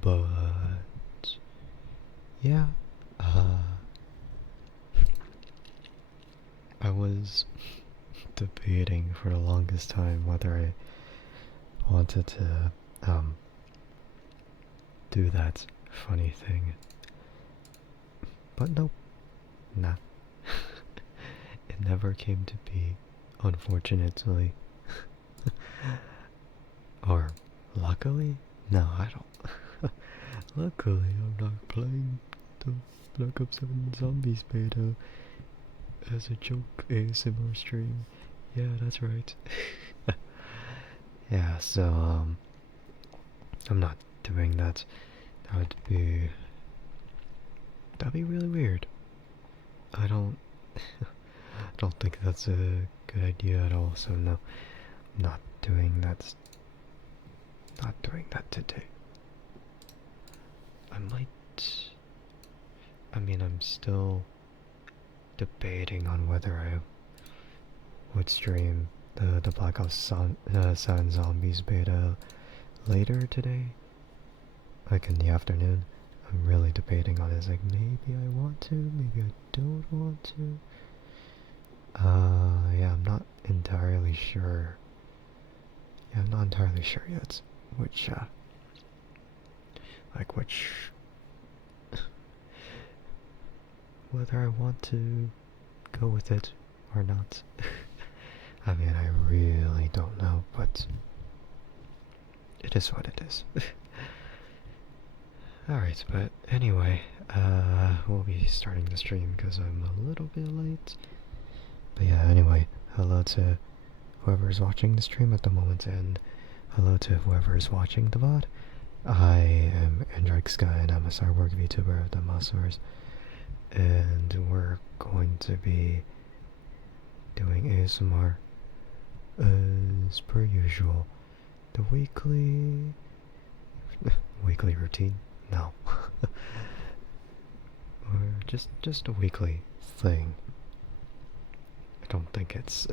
But yeah, I was debating for the longest time whether I wanted to do that funny thing. But nope, nah. It never came to be, unfortunately. Or luckily? No, I don't. Luckily, I'm not playing the Black Ops 7 Zombies beta as a joke ASMR stream. Yeah, that's right. Yeah, so, I'm not doing that. That would be... That'd be really weird. I don't... I don't think that's a good idea at all, so no. I'm not doing that. Not doing that today. I might... I mean, I'm still debating on whether I would stream the Black Ops 7 Zombies beta later today, like in the afternoon. I'm really debating on it. It's like, maybe I want to, maybe I don't want to. Yeah, I'm not entirely sure. Yeah, I'm not entirely sure yet. Which, which... whether I want to go with it or not. I mean, I really don't know, but it is what it is. Alright, but anyway, we'll be starting the stream because I'm a little bit late. But yeah, anyway, hello to whoever's watching the stream at the moment, and hello to whoever's watching the VOD. I am Andrike Sky, and I'm a cyborg VTuber of the Mossors, and we're going to be doing ASMR as per usual. The weekly routine? No. Or just a weekly thing. I don't think it's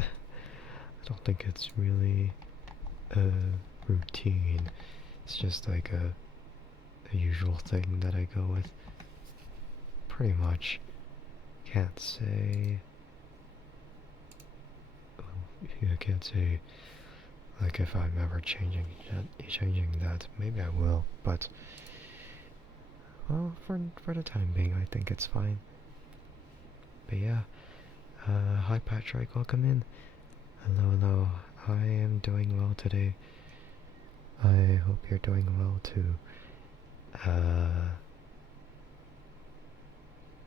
really a routine. It's just like a usual thing that I go with. Pretty much. Can't say... I can't say like if I'm ever changing that. Maybe I will, but well, for the time being, I think it's fine. But yeah, hi Patrick, welcome in. Hello. I am doing well today. I hope you're doing well too.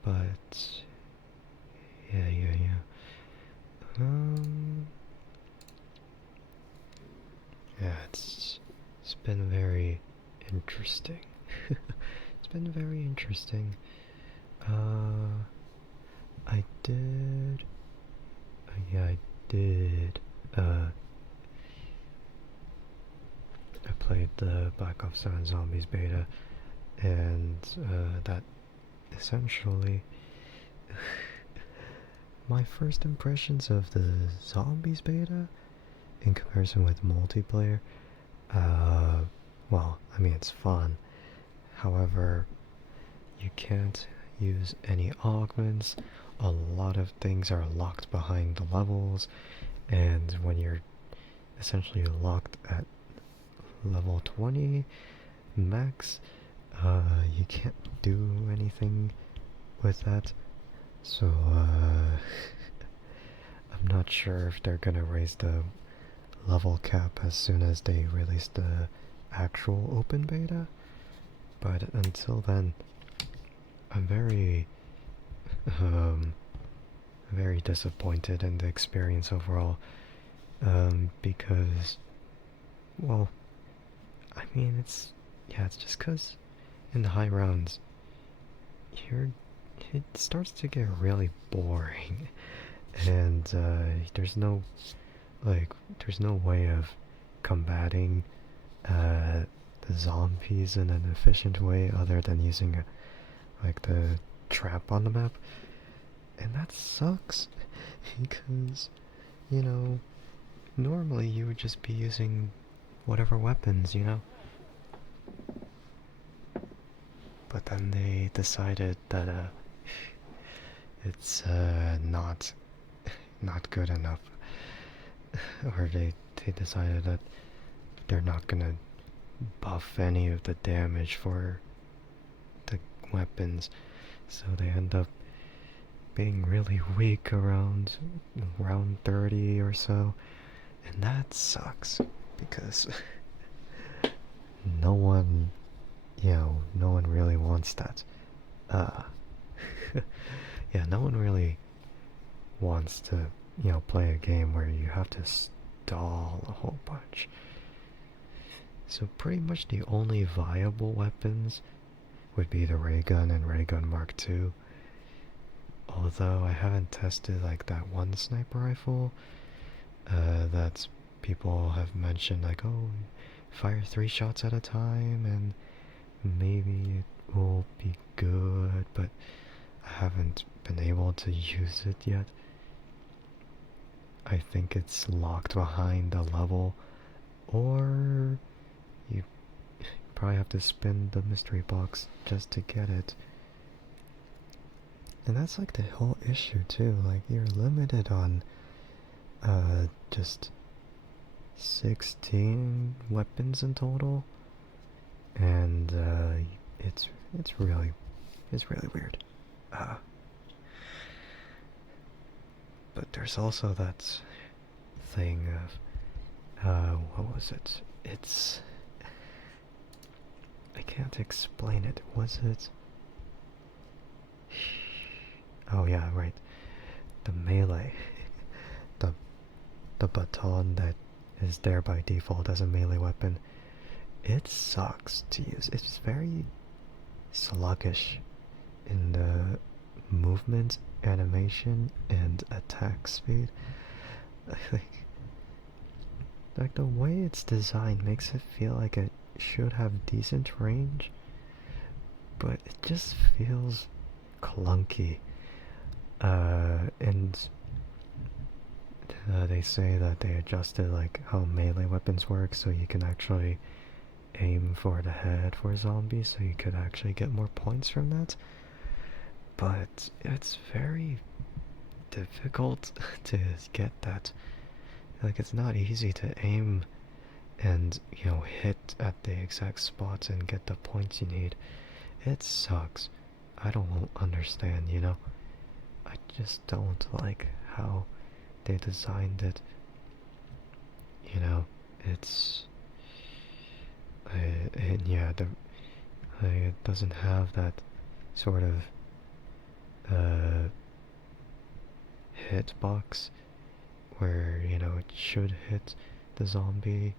But yeah. Yeah, it's been very interesting. It's been very interesting. I did. Yeah, I did. I played the Black Ops 7 Zombies beta, and that essentially. My first impressions of the Zombies beta in comparison with multiplayer, well, I mean, it's fun. However, you can't use any augments. A lot of things are locked behind the levels, and when you're essentially locked at level 20 max, you can't do anything with that. So, I'm not sure if they're gonna raise the level cap as soon as they release the actual open beta, but until then, I'm very disappointed in the experience overall, because, well, I mean, it's just cause in the high rounds, it starts to get really boring, and there's no way of combating the zombies in an efficient way other than using the trap on the map, and that sucks because normally you would just be using whatever weapons. but then they decided that it's not good enough, or they decided that they're not gonna buff any of the damage for the weapons, so they end up being really weak around round 30 or so, and that sucks because no one, no one really wants that. Uh, yeah, no one really wants to, play a game where you have to stall a whole bunch. So pretty much the only viable weapons would be the ray gun and ray gun Mark II. Although I haven't tested like that one sniper rifle that people have mentioned, like, oh, fire 3 shots at a time and maybe it will be good, but I haven't been able to use it yet. I think it's locked behind a level, or you probably have to spin the mystery box just to get it. And that's like the whole issue too, like you're limited on just 16 weapons in total, and it's really weird. But there's also that thing of what was it? I can't explain it. Was it? Oh yeah, right. The melee. the the baton that is there by default as a melee weapon. It sucks to use. It's very sluggish in the movement, animation, and attack speed. Like the way it's designed makes it feel like it should have decent range, but it just feels clunky. And they say that they adjusted like how melee weapons work, so you can actually aim for the head for zombies, so you could actually get more points from that. But it's very difficult to get that. Like, it's not easy to aim and, hit at the exact spots and get the points you need. It sucks. I don't understand, I just don't like how they designed it. It's... yeah, it doesn't have that sort of hitbox where, it should hit the zombie.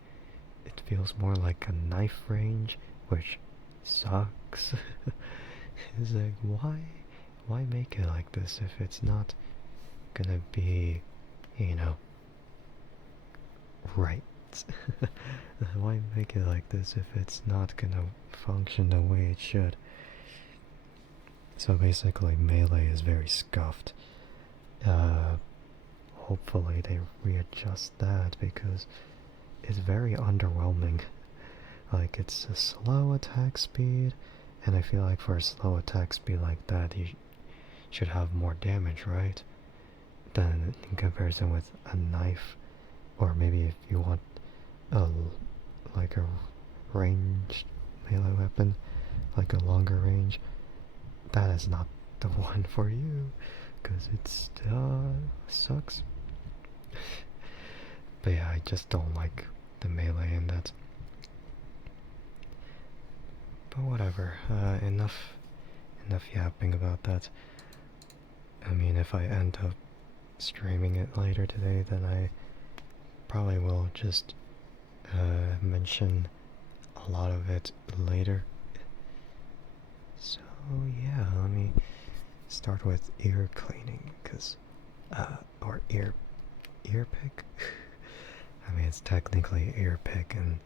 It feels more like a knife range, which sucks. It's like, why make it like this if it's not gonna be, right? Why make it like this if it's not gonna function the way it should? So basically, melee is very scuffed. Hopefully they readjust that, because it's very underwhelming. Like, it's a slow attack speed, and I feel like for a slow attack speed like that, you should have more damage, right? Than in comparison with a knife, or maybe if you want like a ranged melee weapon, like a longer range, that is not the one for you, because it sucks. But yeah, I just don't like the melee in that. But whatever, enough yapping about that. I mean, if I end up streaming it later today, then I probably will just mention a lot of it later. So yeah, let me start with ear cleaning, cause or ear pick. I mean, it's technically ear pick in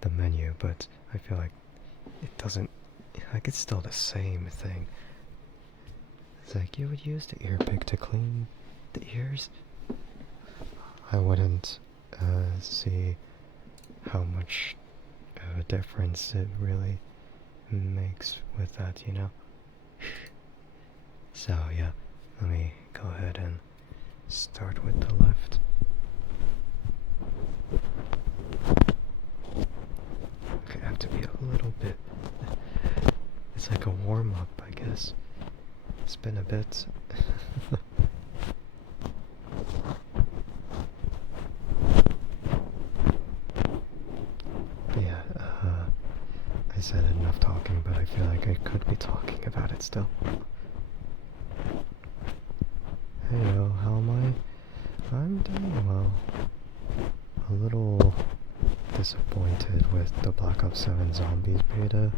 the menu, but I feel like it doesn't. Like, it's still the same thing. It's like you would use the ear pick to clean the ears. I wouldn't see how much of a difference it really makes with that, you know? So yeah, let me go ahead and start with the left. Okay, I have to be a little bit... It's like a warm-up, I guess. It's been a bit... But yeah, I said enough talking, but I feel like I could be talking about it still. Heyo, how am I? I'm doing well. A little disappointed with the Black Ops 7 Zombies beta,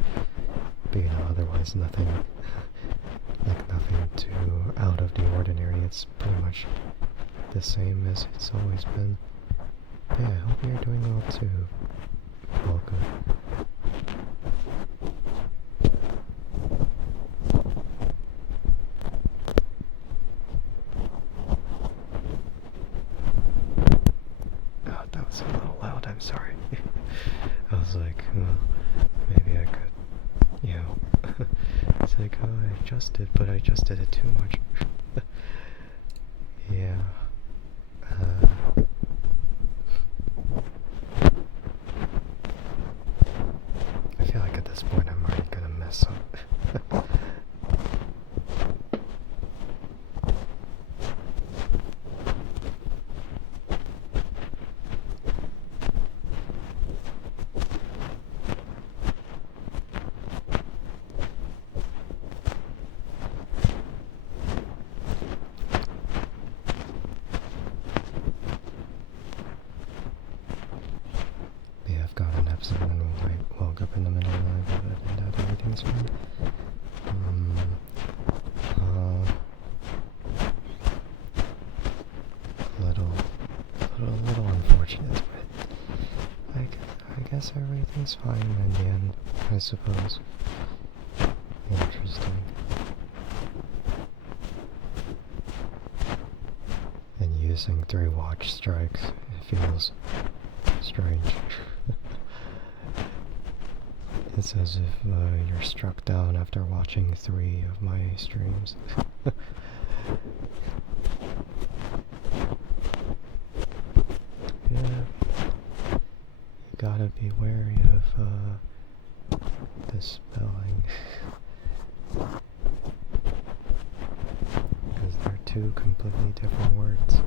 but you know, otherwise nothing, like nothing too out of the ordinary. It's pretty much the same as it's always been. But yeah, I hope you're doing well too. Welcome. Oh, that was a little loud, I'm sorry. I was like, maybe I could, you know, it's like, oh, I adjusted, but I adjusted it too much. Yeah. I feel like at this point I'm already gonna mess up. Yeah, I've got an episode and I woke up in the middle of the night, but everything's fine. Little unfortunate, but I guess everything's fine in the end, I suppose. Interesting. And using 3 watch strikes, it feels strange. It's as if you're struck down after watching 3 of my streams. Yeah, you gotta be wary of the spelling. Because they're 2 completely different words.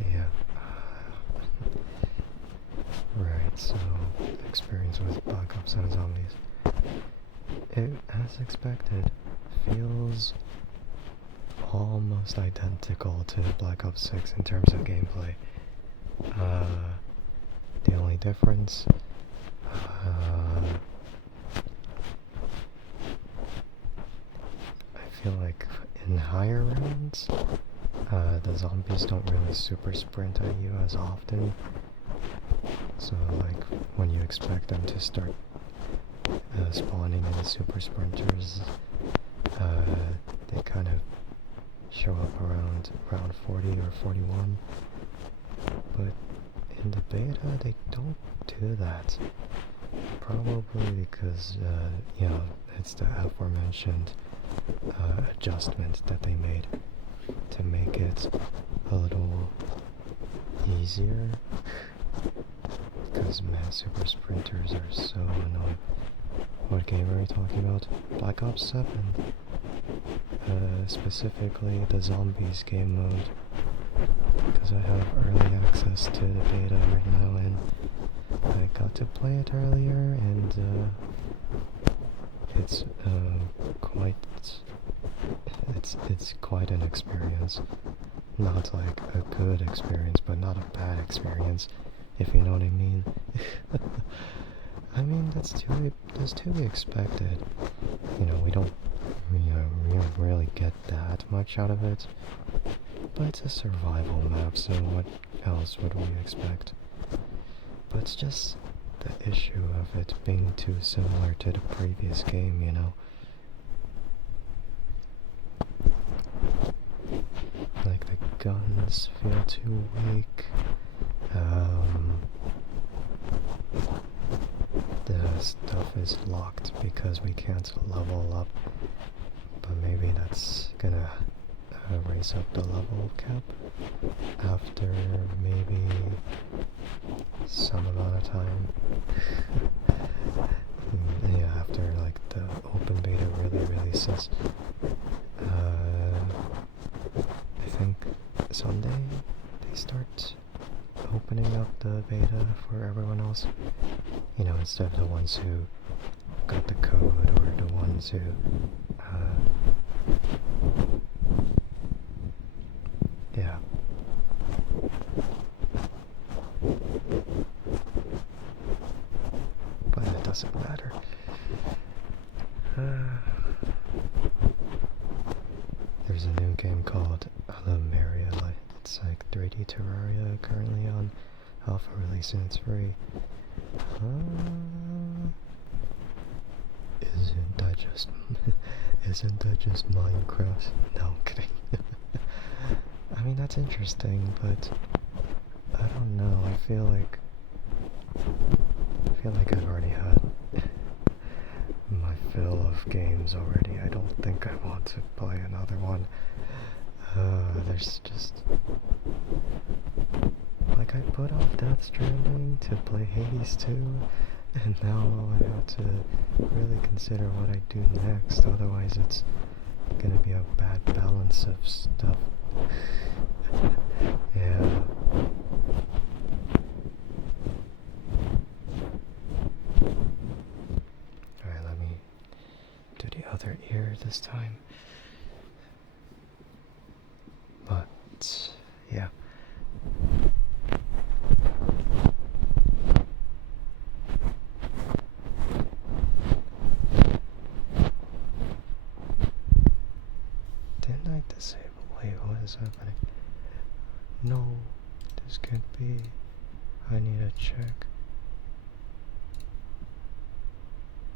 Yeah. Right, so experience with Black Ops and Zombies. It, as expected, feels almost identical to Black Ops 6 in terms of gameplay. The only difference, I feel like in higher rounds, the zombies don't really super sprint at you as often. So like when you expect them to start spawning in the super sprinters, they kind of show up around round 40 or 41. But in the beta, they don't do that. Probably because, you know, it's the aforementioned adjustment that they made to make it a little easier. Because, man, super sprinters are so annoying. What game are we talking about? Black Ops 7. Specifically the zombies game mode. Because I have early access to the beta right now, and I got to play it earlier, and it's quite an experience. Not like a good experience, but not a bad experience, if you know what I mean. I mean, that's to be expected. You know, we don't really get that much out of it. But it's a survival map, so what else would we expect? But it's just the issue of it being too similar to the previous game, you know. guns feel too weak. The stuff is locked because we can't level up, but maybe that's gonna raise up the level cap after maybe some amount of time. Yeah, after like the open beta really releases. I think Sunday they start opening up the beta for everyone else. You know, instead of the ones who got the code or the ones who yeah. But it doesn't matter. There's a new game called Alamaria. It's like 3D Terraria, currently on alpha release, and it's free. Isn't that just Minecraft? No, I'm kidding. I mean, that's interesting, but I don't know. I feel like I've already had my fill of games already. I don't think I want to play another one. There's just like, I put off Death Stranding to play Hades 2, and now I have to really consider what I do next, otherwise it's gonna be a bad balance of stuff. Yeah. Alright, let me do the other ear this time. But, yeah. Didn't I disable? Wait, what is happening? No, this can't be. I need to check.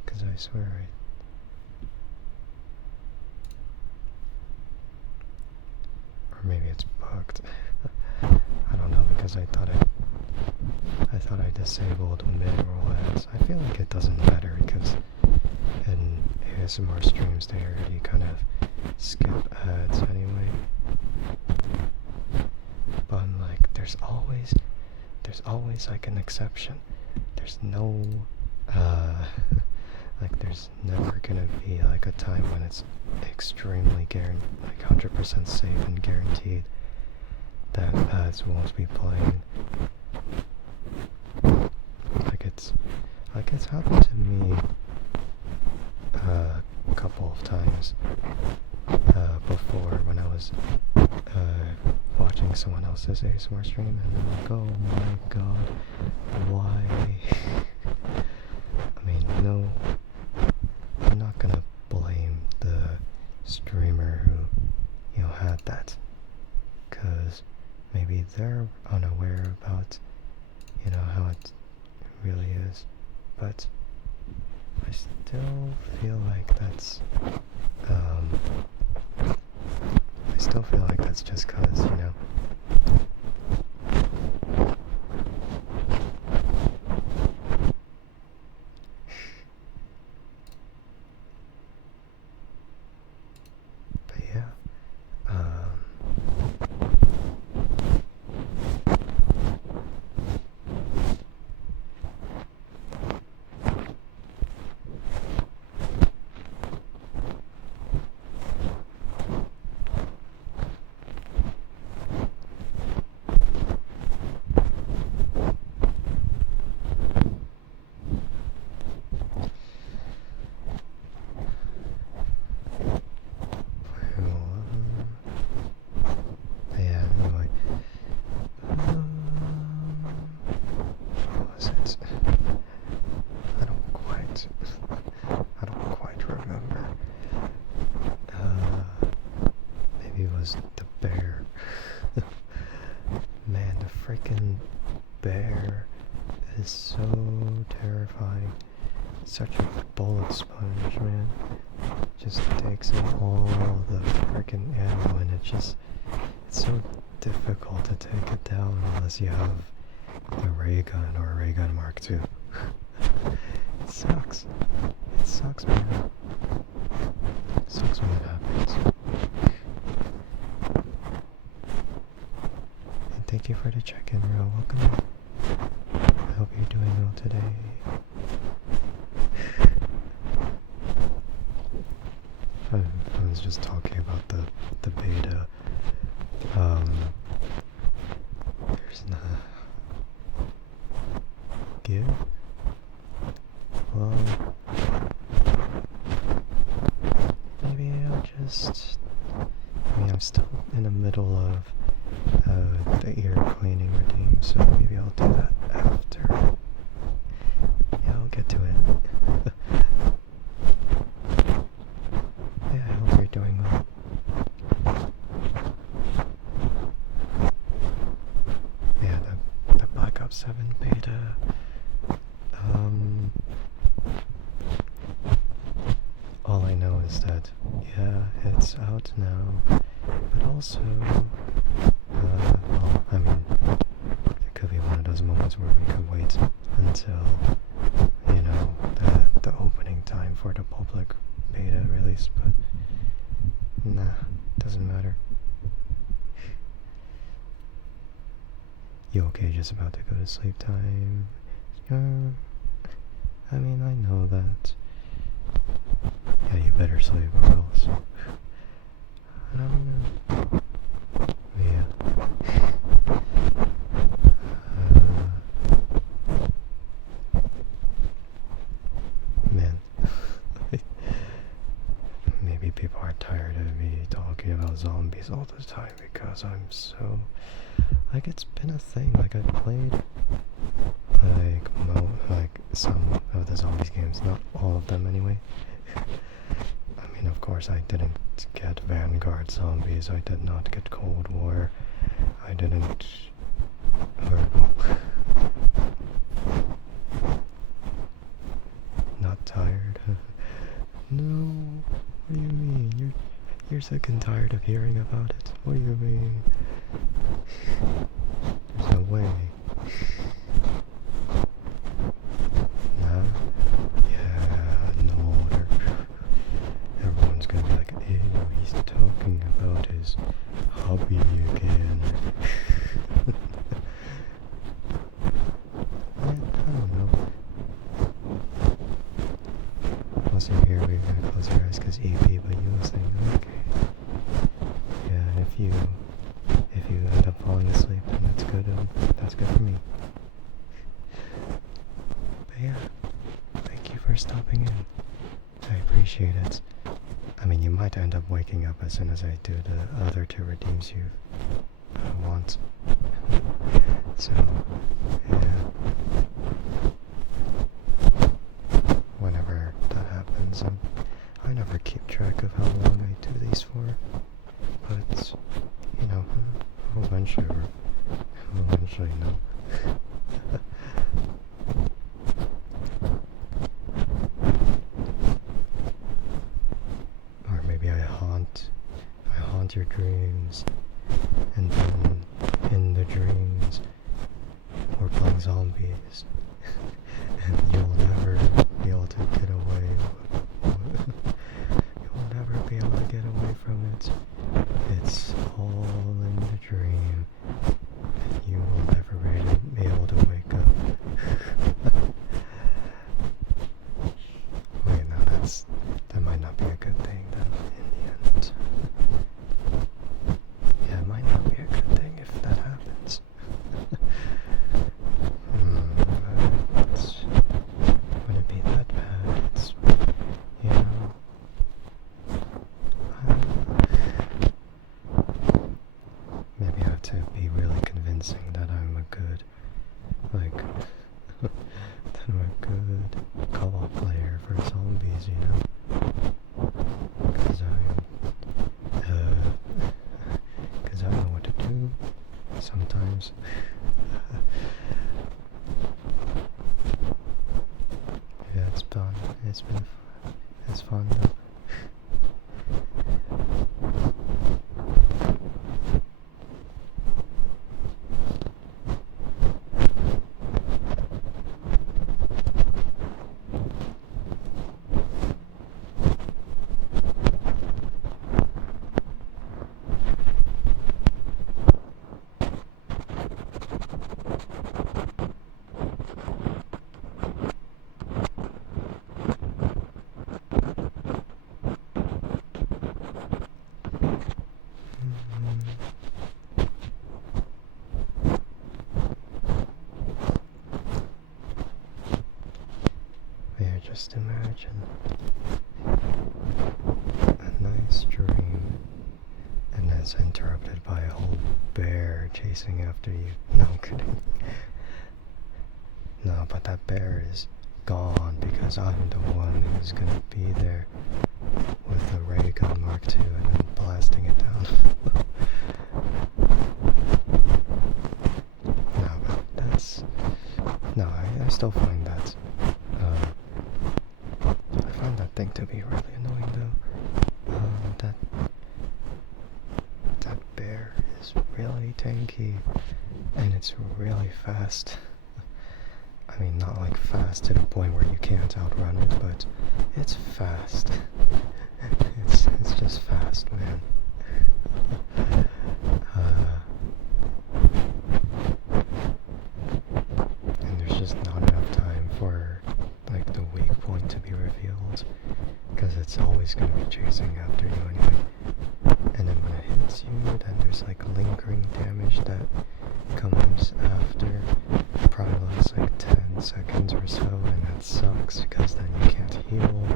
Cause I swear or maybe it's bugged. I don't know, because I thought I disabled mid-roll ads. I feel like it doesn't matter because in ASMR streams they already kind of skip ads anyway. But I'm like, there's always like an exception. There's no like there's never gonna be like a time when it's extremely like 100% safe and guaranteed that ads won't be playing. Like it's happened to me a couple of times before when I was watching someone else's ASMR stream, and I'm like, oh my god, why? I mean, no, I'm not gonna blame the streamer who, you know, had that, cause maybe they're unaware about, you know, how it really is, but I still feel like that's, just cause, you know, but yeah, the bear. Man, the freaking bear is so terrifying. Such a bullet sponge, man. Just takes in all the freaking ammo, and it's so difficult to take it down unless you have the ray gun or a ray gun Mark II. It sucks. It sucks, man. It sucks when it happens. And thank you for the check-in, Ro. Welcome. I hope you're doing well today. I was just talking about the beta. There's no give. Well, maybe I'll just. I mean, I'm still in the middle of the ear cleaning routine, so maybe I'll do that after. Yeah, I'll get to it. Yeah, I hope you're doing well. Yeah, the Black Ops 7 beta. All I know is that, yeah, it's out now, but also, well, I mean, it could be one of those moments where we could wait until, you know, the opening time for the public beta release, but nah, doesn't matter. You okay just about to go to sleep time? I mean, I know that. Yeah, you better sleep or else. I don't know. Yeah. Man. Maybe people are tired of me talking about zombies all the time because I'm so... Like, it's been a thing. Like, I've played like some of the zombies games, not all of them anyway. I mean, of course, I didn't get Vanguard zombies, I did not get Cold War, I didn't... Not tired? No, what do you mean? You're sick and tired of hearing about it. What do you mean? There's no way. Nah? Yeah, no. Everyone's gonna be like, ew, he's talking about his hobby again. I don't know. Once you're here, we're gonna close your eyes because EP, but you were saying, okay. Yeah, and if you end up falling asleep, then that's good for me. But yeah, thank you for stopping in. I appreciate it. I mean, you might end up waking up as soon as I do the other two redeems you want. So, yeah. Whenever that happens, I never keep track of how long I do these for. But, you know, I'll eventually know. Or maybe I haunt your dreams, and then in the dreams we're playing zombies, and you'll never be able to get away. You'll never be able to get away from it. It's all in the dream, and you will never really be able to wake up. Wait, no, that might not be a good thing then, in the end. Yeah, it might not be a good thing if that happens. Wouldn't be that bad, it's, you know... Maybe I have to be really convincing that I'm a good, that I'm a good co-op player for zombies, you know? Because I know what to do sometimes. Yeah, it's fun. It's fun though. Yeah, just imagine a nice dream, and it's interrupted by a whole bear chasing after you. No, I'm kidding. No, but that bear is gone because I'm the one who's gonna be there with the ray gun Mark II and then blasting it down. No, but that's... No, I still find that... I find that thing to be really annoying though. That bear is really tanky and it's really fast. I mean, not like fast to the point where you can't outrun it, but it's fast. It's just fast, man. And there's just not enough time for like the weak point to be revealed, because it's always going to be chasing after you anyway. And then when it hits you, then there's like lingering damage that comes after. Probably lasts like 10 seconds or so, and that sucks because then you can't heal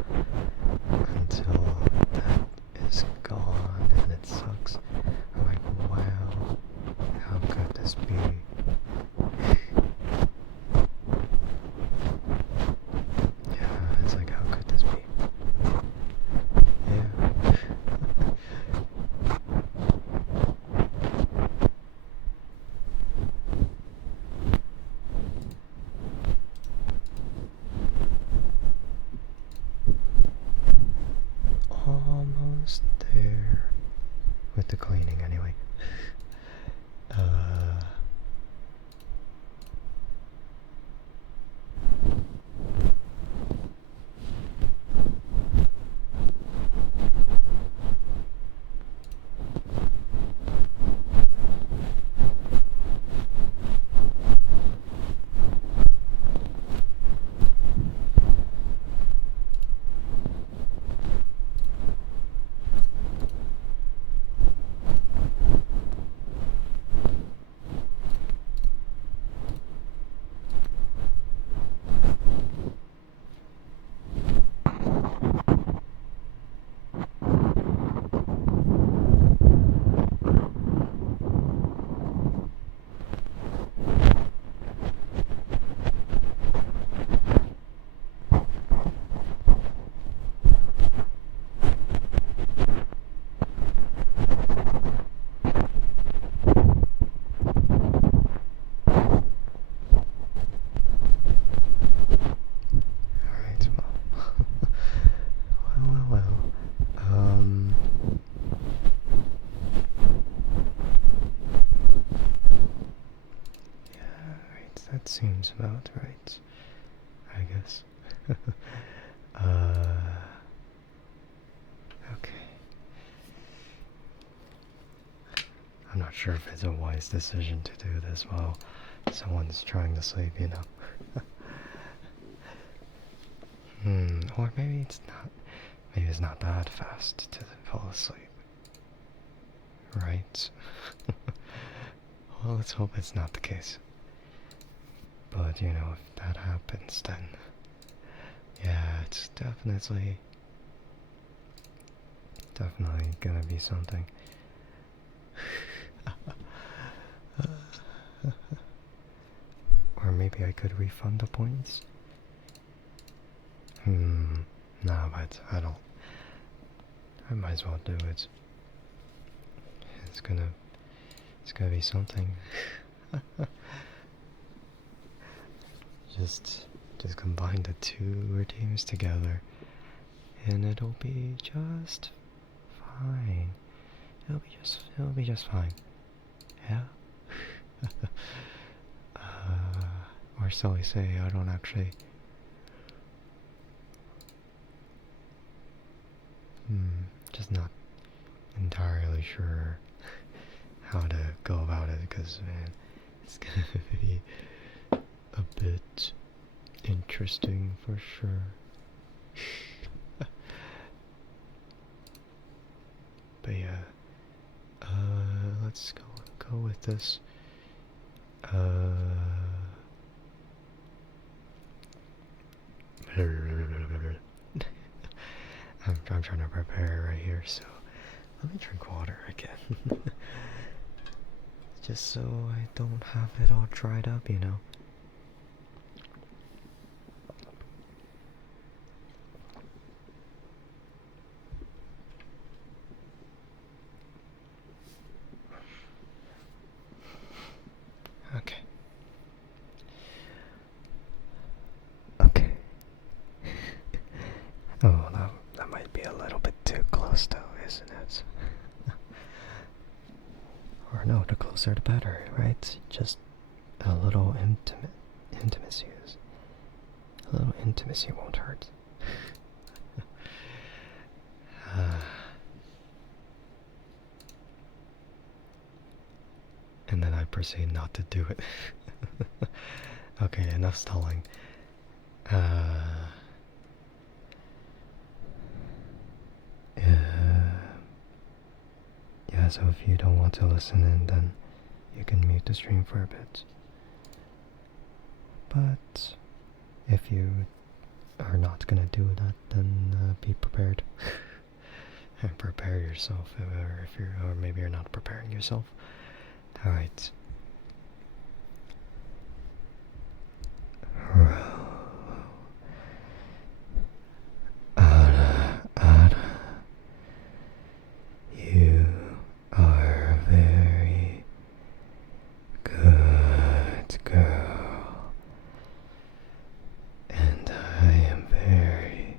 until that is gone, and it sucks. I'm like, wow, how could this be? Yeah, it's like, how could this be? Yeah. Almost there. With the cleaning, anyway. That seems about right, I guess. Okay. I'm not sure if it's a wise decision to do this while someone's trying to sleep, you know. Or maybe it's not. Maybe it's not that fast to fall asleep. Right? Well, let's hope it's not the case. But, you know, if that happens, then... yeah, it's definitely gonna be something. Or maybe I could refund the points? Nah, but I don't... I might as well do it. It's gonna be something. Just combine the two routines together, and it'll be just fine. It'll be just fine. Yeah. Or so I say. I don't actually. Just not entirely sure how to go about it, because man, it's gonna be a bit interesting for sure. But yeah, let's go with this. I'm trying to prepare right here, so let me drink water again. Just so I don't have it all dried up, you know. Okay. Okay. Oh, that might be a little bit too close though, isn't it? Or no, the closer the better, right? Just a little intimacy is. A little intimacy won't hurt. And then I proceed not to do it. Okay, enough stalling. Yeah, so if you don't want to listen in, then you can mute the stream for a bit. But if you are not gonna do that, then be prepared. And prepare yourself, or maybe you're not preparing yourself. All right. Ada, you are a very good girl, and I am very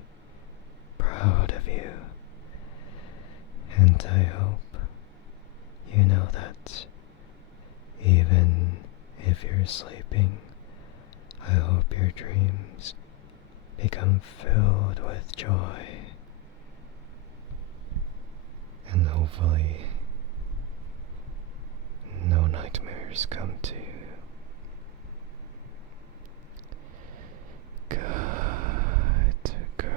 proud of you, and I hope you know that even if you're sleeping, I hope your dreams become filled with joy, and hopefully no nightmares come to you. Good girl.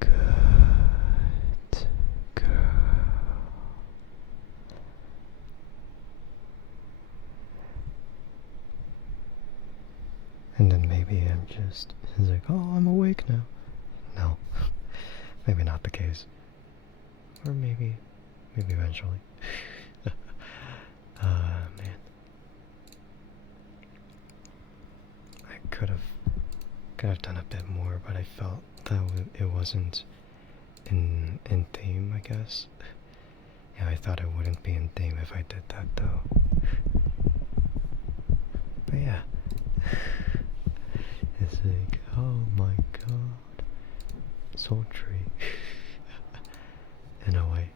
Good girl. And then maybe I'm just, it's like, oh, I'm awake now. No, maybe not the case. Or maybe eventually. Man. I could have done a bit more, but I felt that it wasn't in theme, I guess. Yeah, I thought it wouldn't be in theme if I did that, though. But yeah. It's like, oh my god. Sultry. In a way.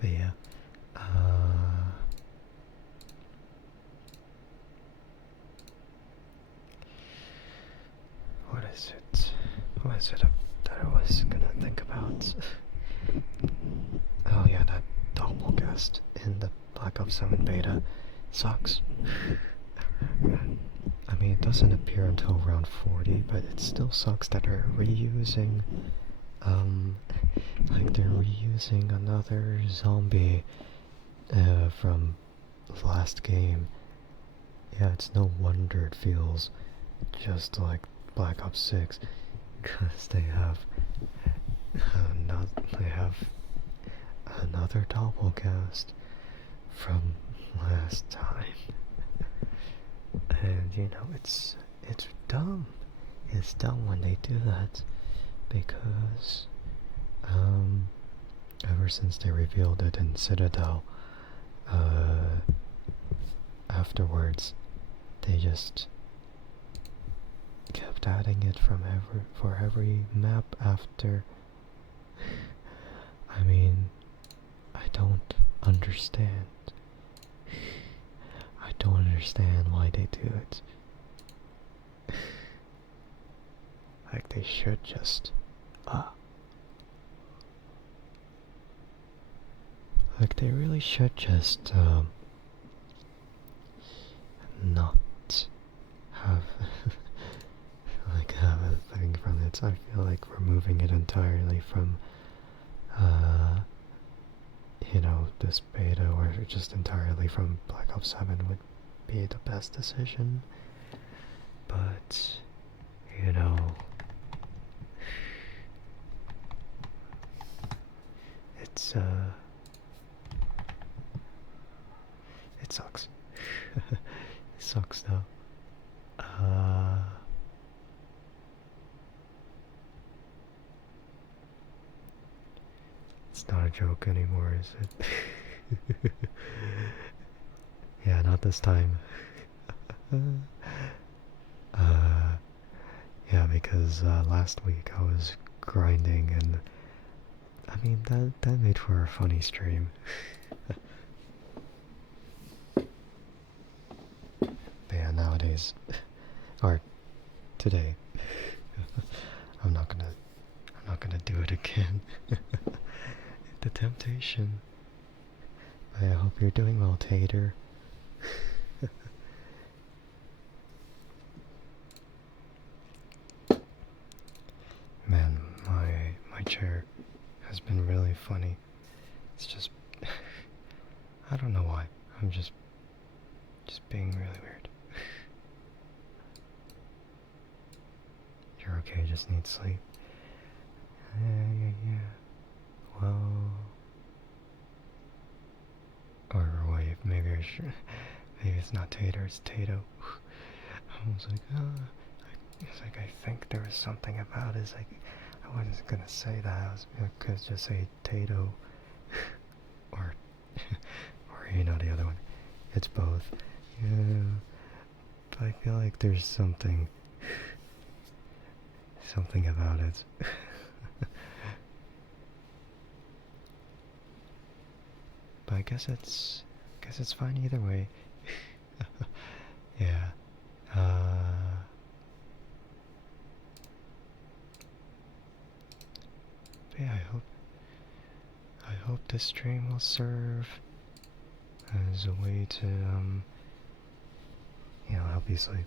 But yeah. What is it? What is it that I was gonna think about? Oh yeah, that doppelgast in the Black Ops 7 beta sucks. I mean, it doesn't appear until round 40, but it still sucks that they're reusing, like they're reusing another zombie, from the last game. Yeah, it's no wonder it feels just like Black Ops 6, because they have another doppelgast from last time. And you know, it's dumb. It's dumb when they do that, because ever since they revealed it in Citadel, afterwards they just kept adding it for every map after. I mean, I don't understand. I don't understand why they do it. Like, they should just like, they really should just not have like have a thing from it. I feel like removing it entirely from you know, this beta, or just entirely from Black Ops 7 would be the best decision, but you know, it's it sucks. It sucks though. It's not a joke anymore, is it? Yeah, not this time. Yeah, because last week I was grinding, and I mean that made for a funny stream. But yeah, nowadays, or today, I'm not gonna do it again. The temptation. I hope you're doing well, Tater. Man, my chair has been really funny. It's just I don't know why. I'm just being really weird. You're okay, just need sleep. Yeah. Well, or wait, maybe I should. Maybe it's not Tater, it's Tato. I was like, it's like I think there was something about it. It's like I wasn't gonna say that. I could just say Tato, or you know the other one. It's both. Yeah, but I feel like there's something about it. But I guess it's fine either way. Yeah. But yeah, I hope this stream will serve as a way to help you sleep.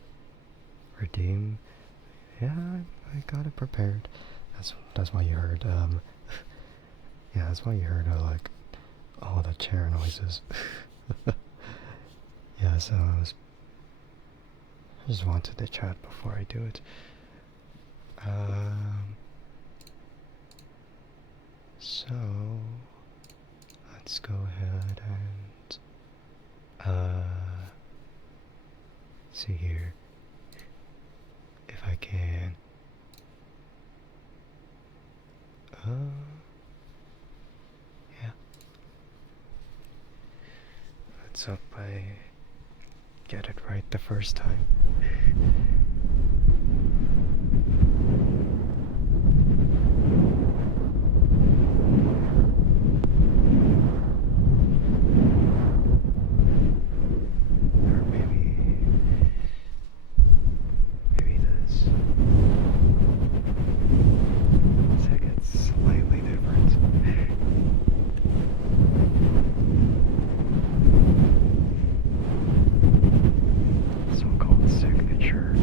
Redeem. Yeah, I got it prepared. That's why you heard yeah, that's why you heard like all the chair noises. Yeah, so I just wanted to chat before I do it. So let's go ahead and see here if I can. Yeah. Let's hope I get it right the first time. Or maybe this. It's like it's slightly different. So-called signature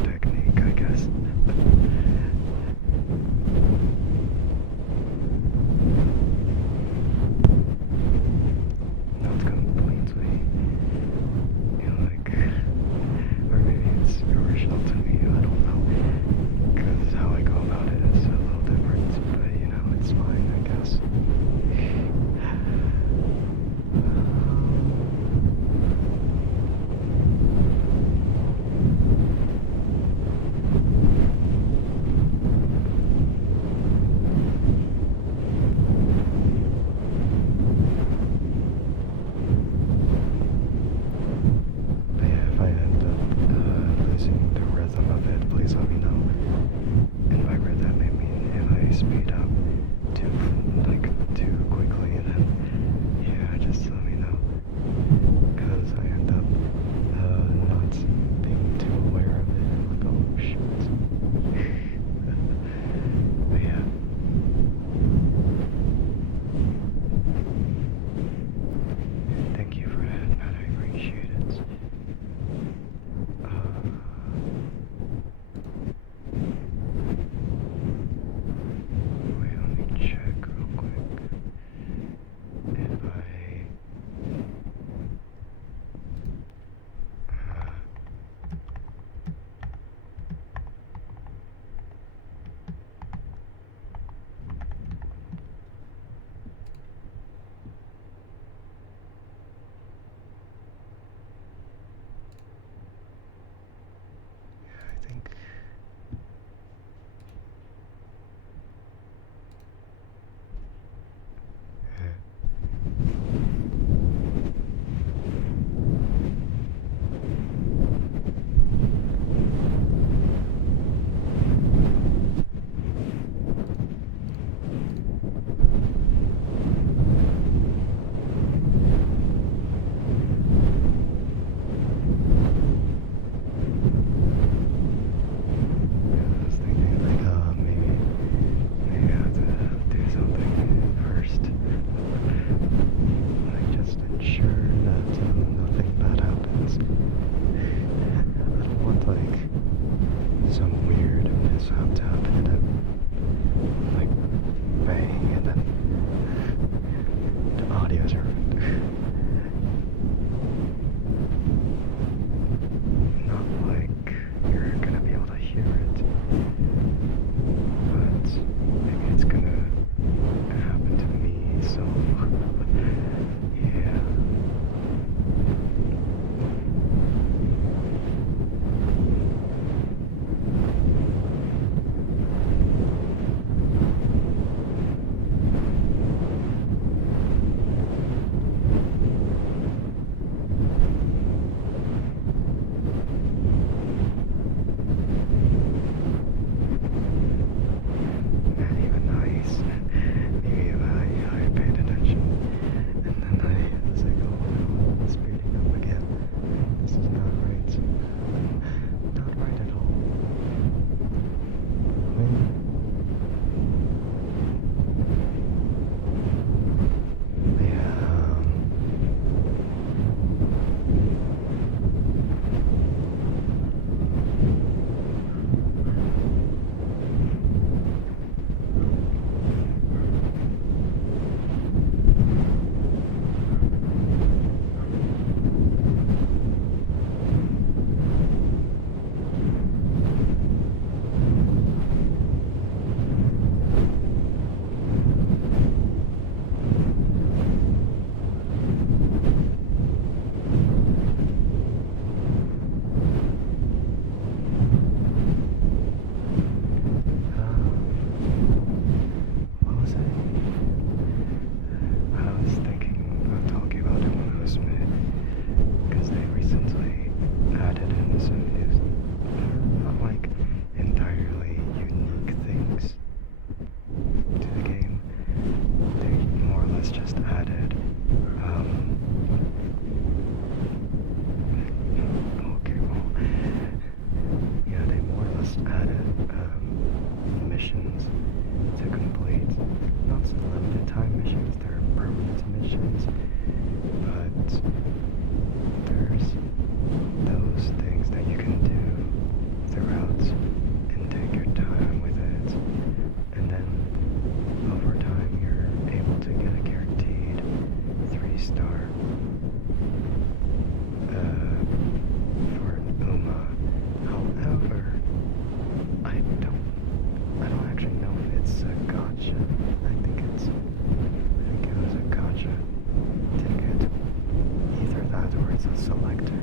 it's a selector,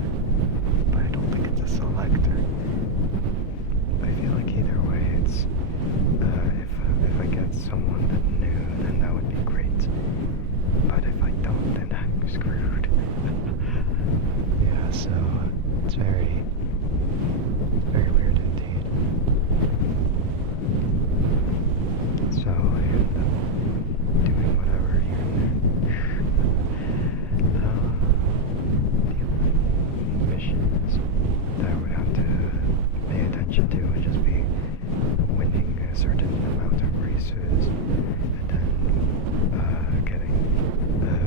but I don't think it's a selector. I feel like either way, it's if I get someone that new, then that would be great. But if I don't, then I'm screwed. Yeah, so it's very weird indeed. So I end up doing whatever here and there. The only missions that I would have to pay attention to would just be winning a certain amount of races, and then getting the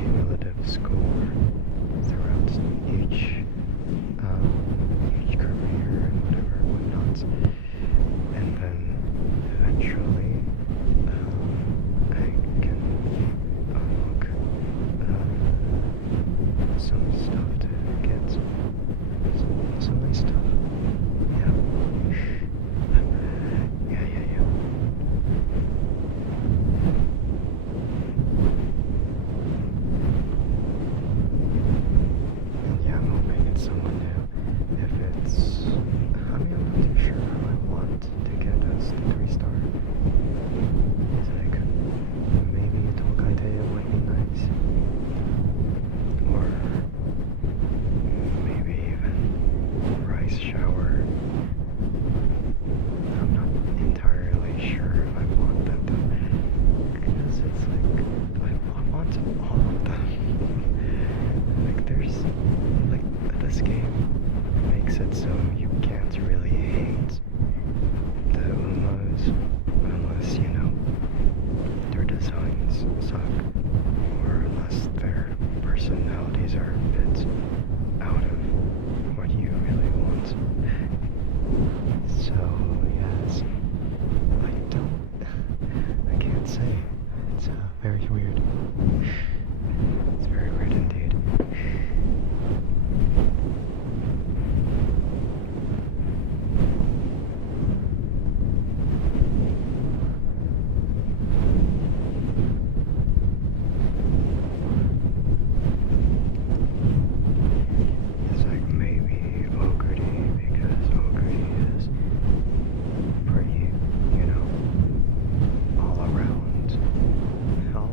cumulative score throughout each career and whatnot, and then eventually I can unlock some stuff to get some nice stuff. Yeah. Yeah. And yeah, I'm hoping it's someone new. If it's, I mean, I'm not too sure who I want to get as the 3-star. It's like, maybe a Tokaitea would be nice. Or maybe even Rice Shower. I'm not entirely sure if I want that though, because it's like, I want all of them. Like there's, like this game makes it so you can't really hate the Umas unless, you know, their designs suck, or unless their personalities are a bit out of what you really want. So, yes, I can't say. It's very weird. It's very weird indeed. It's like maybe Ogre because Ogre is pretty, you know, all-rounder, you know?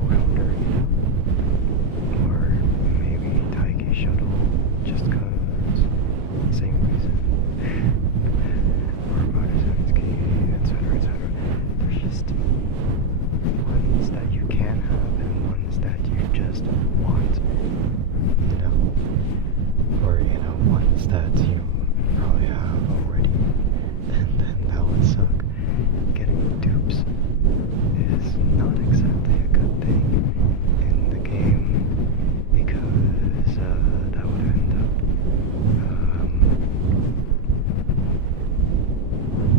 Or maybe Taiki Shuttle, just cause, same reason. Or Maruzuki, etc. There's just ones that you can have and ones that you just want, you know? Or, you know, ones that you probably have already, and then that would suck. Getting dupes is not exactly a good thing in the game, because that would end up,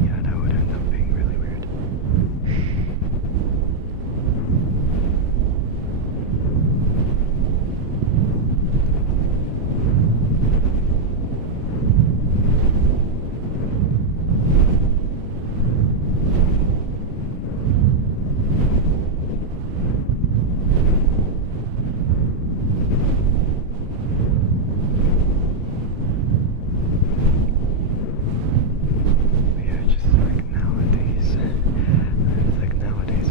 yeah, that would end up being really weird. Yeah, just like nowadays,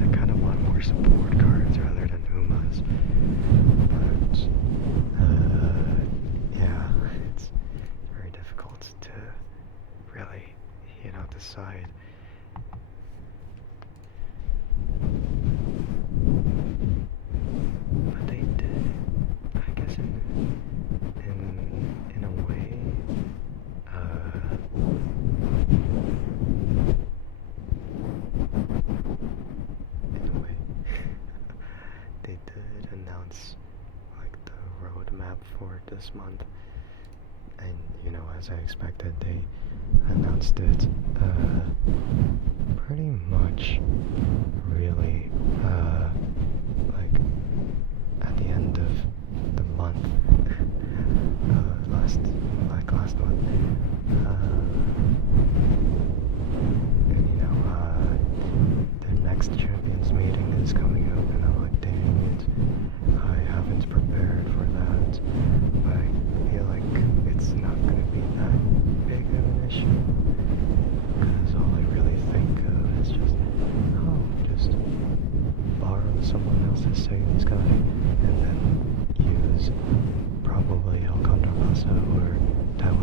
I kind of want more support cards rather than Umas. But, yeah, it's very difficult to really, you know, decide. But they did, I guess, in a way, they did announce like the roadmap for this month, and you know, as I expected, they announced it pretty much really like at the end of the month, last month, and you know, the next champions meeting is coming up, and I'm like, dang it, I haven't prepared for that. But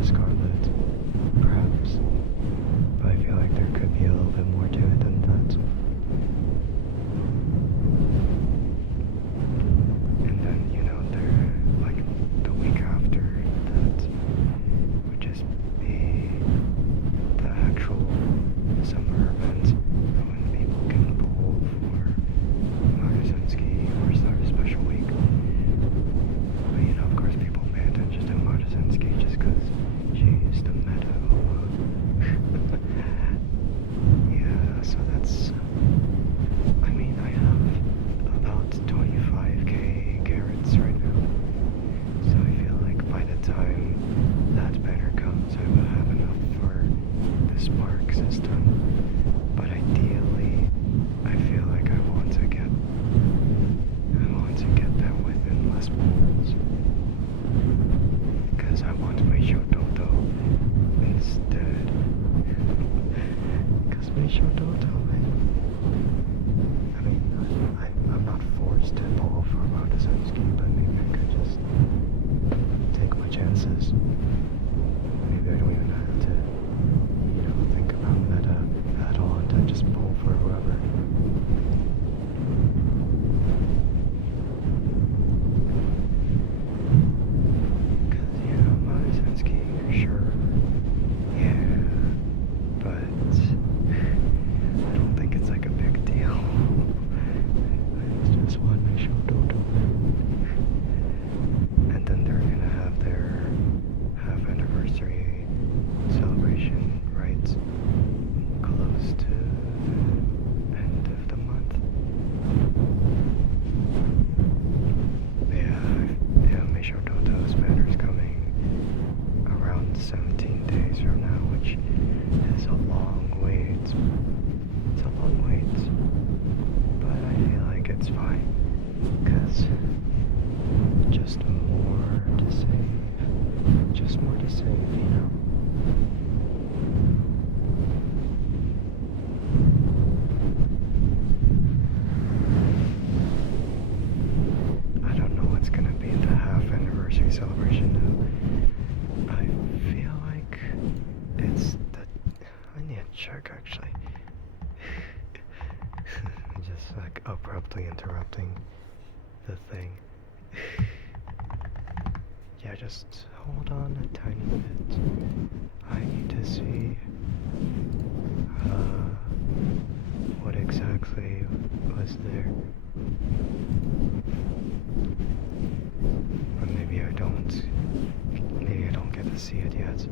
Scarlet, perhaps. But I feel like there could be a little bit more to it than that. And then, you know, there, like, the week after that would just be the actual summer event when people can pull for Martisan Ski or start a special week. But, you know, of course, people pay attention to Martisan Ski just because she's the meta. Yeah, so that's, I mean, I have about 25k carrots right now, so I feel like by the time that banner comes, I will have enough for the spark system, but ideally, I feel like I want to get that within less pulls, because I want my Shototo instead. Because my Shototo, I mean, I'm not forced to pull for Martisan Ski, but maybe I could just take my chances. Maybe I don't even have to, you know, think about meta at all and then just pull for whoever. Because, you know, Martisan Ski, sure. Yeah. But I don't think it's like a big deal. I just want my Shototo. And then they're gonna have their half anniversary celebration right close to the end of the month. Yeah, my Shototo's banner's coming around 17 days from now, which is a long wait. It's a long wait, but I feel like it's fine, because just more to save. Just more to save, you know? I don't know what's gonna be the half anniversary celebration now. I feel like it's the... I need to check, actually. Just like abruptly interrupting the thing. Yeah, just hold on a tiny bit. I need to see what exactly was there. Or maybe I don't get to see it yet.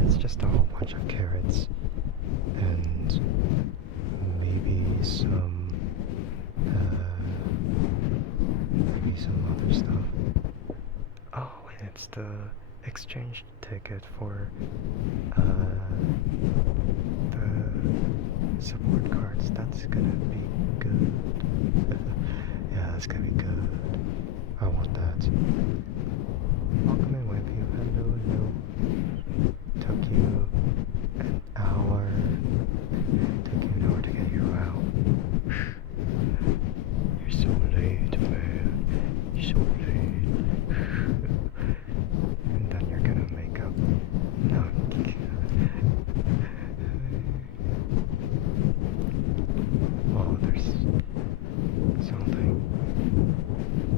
It's just a whole bunch of carrots and maybe some other stuff. Oh, and it's the exchange ticket for the support cards. That's gonna be good. Yeah, that's gonna be good. I want that. Welcome in, Wimpy. Hello. Took you an hour. Took you an hour to get here out. You're so late, man. You're so late. And then you're gonna make up. No. Oh, there's something.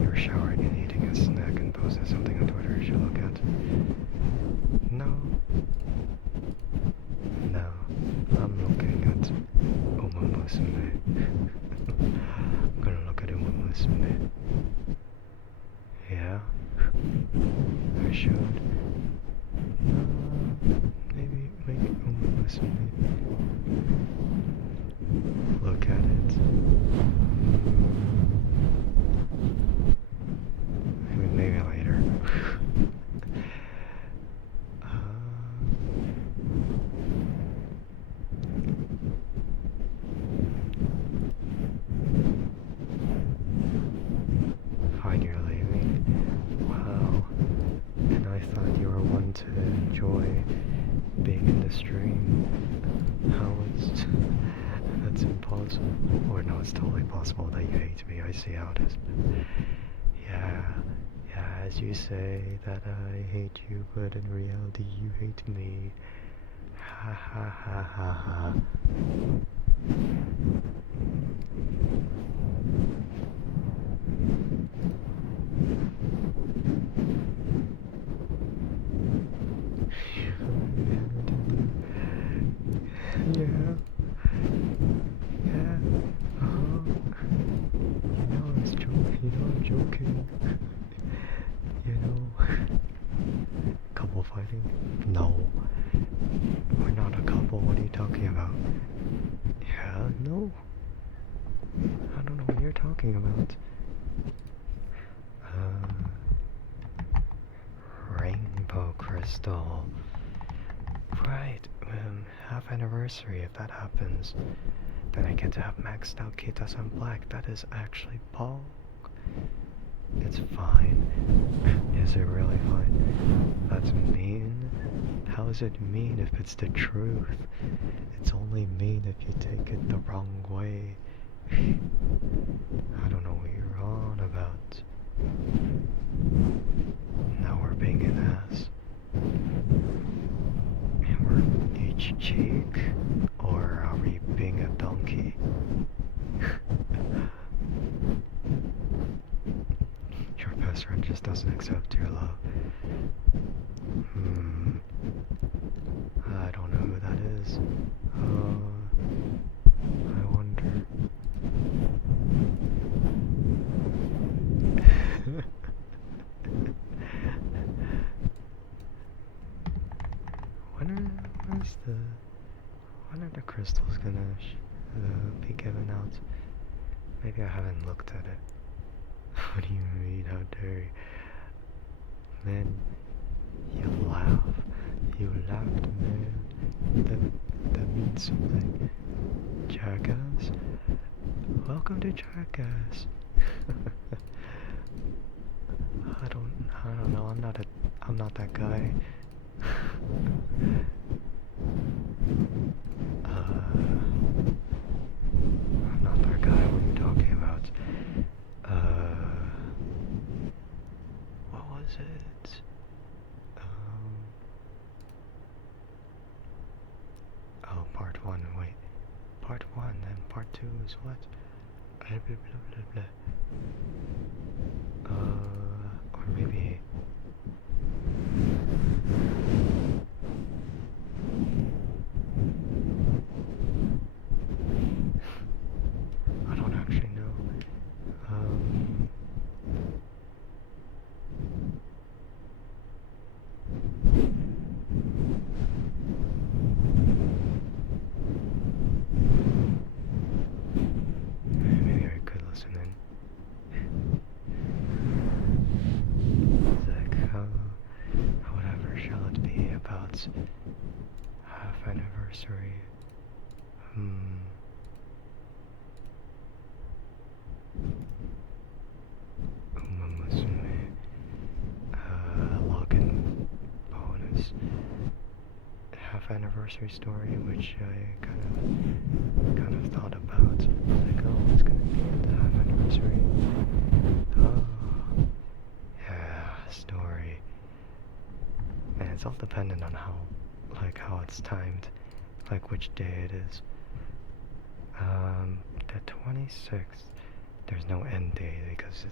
You're showering and eating a snack and posted something on Twitter you should look at. you're one to enjoy being in the stream. How is that's impossible? Or no, it's totally possible that you hate me. I see how it is. Yeah, yeah. As you say that I hate you, but in reality you hate me. Ha ha ha ha ha. Yeah. Yeah. I'm joking. Couple fighting? No. We're not a couple. What are you talking about? Yeah, no. I don't know what you're talking about. Rainbow crystal. Right, half anniversary. If that happens, then I get to have maxed out Kitas on black. That is actually bulk. It's fine. Is it really fine? That's mean. How is it mean if it's the truth? It's only mean if you take it the wrong way. I don't know what you're on about. Now we're being an ass. And we're each cheek? Or are we being a donkey? Your best friend just doesn't accept your love. I don't know who that is. I wonder. When are the crystals gonna be given out? Maybe I haven't looked at it. What do you mean, how dare you? Man, you laugh. You laughed, man. That means something. Jackass? Welcome to Jackass. I don't know, I'm not that guy. I'm not that guy. What are you talking about? What was it? Oh, part 1, wait. Part 1 and part 2 is what? Blah, blah, blah, blah. Or maybe... I don't actually know. Maybe I could listen in. Whatever shall it be about half anniversary? Umusume. Login bonus. Half anniversary story, which I kind of thought about. Like, oh, it's gonna be at the half anniversary. Oh, yeah, story. And it's all dependent on how it's timed, like which day it is. The 26th, there's no end date because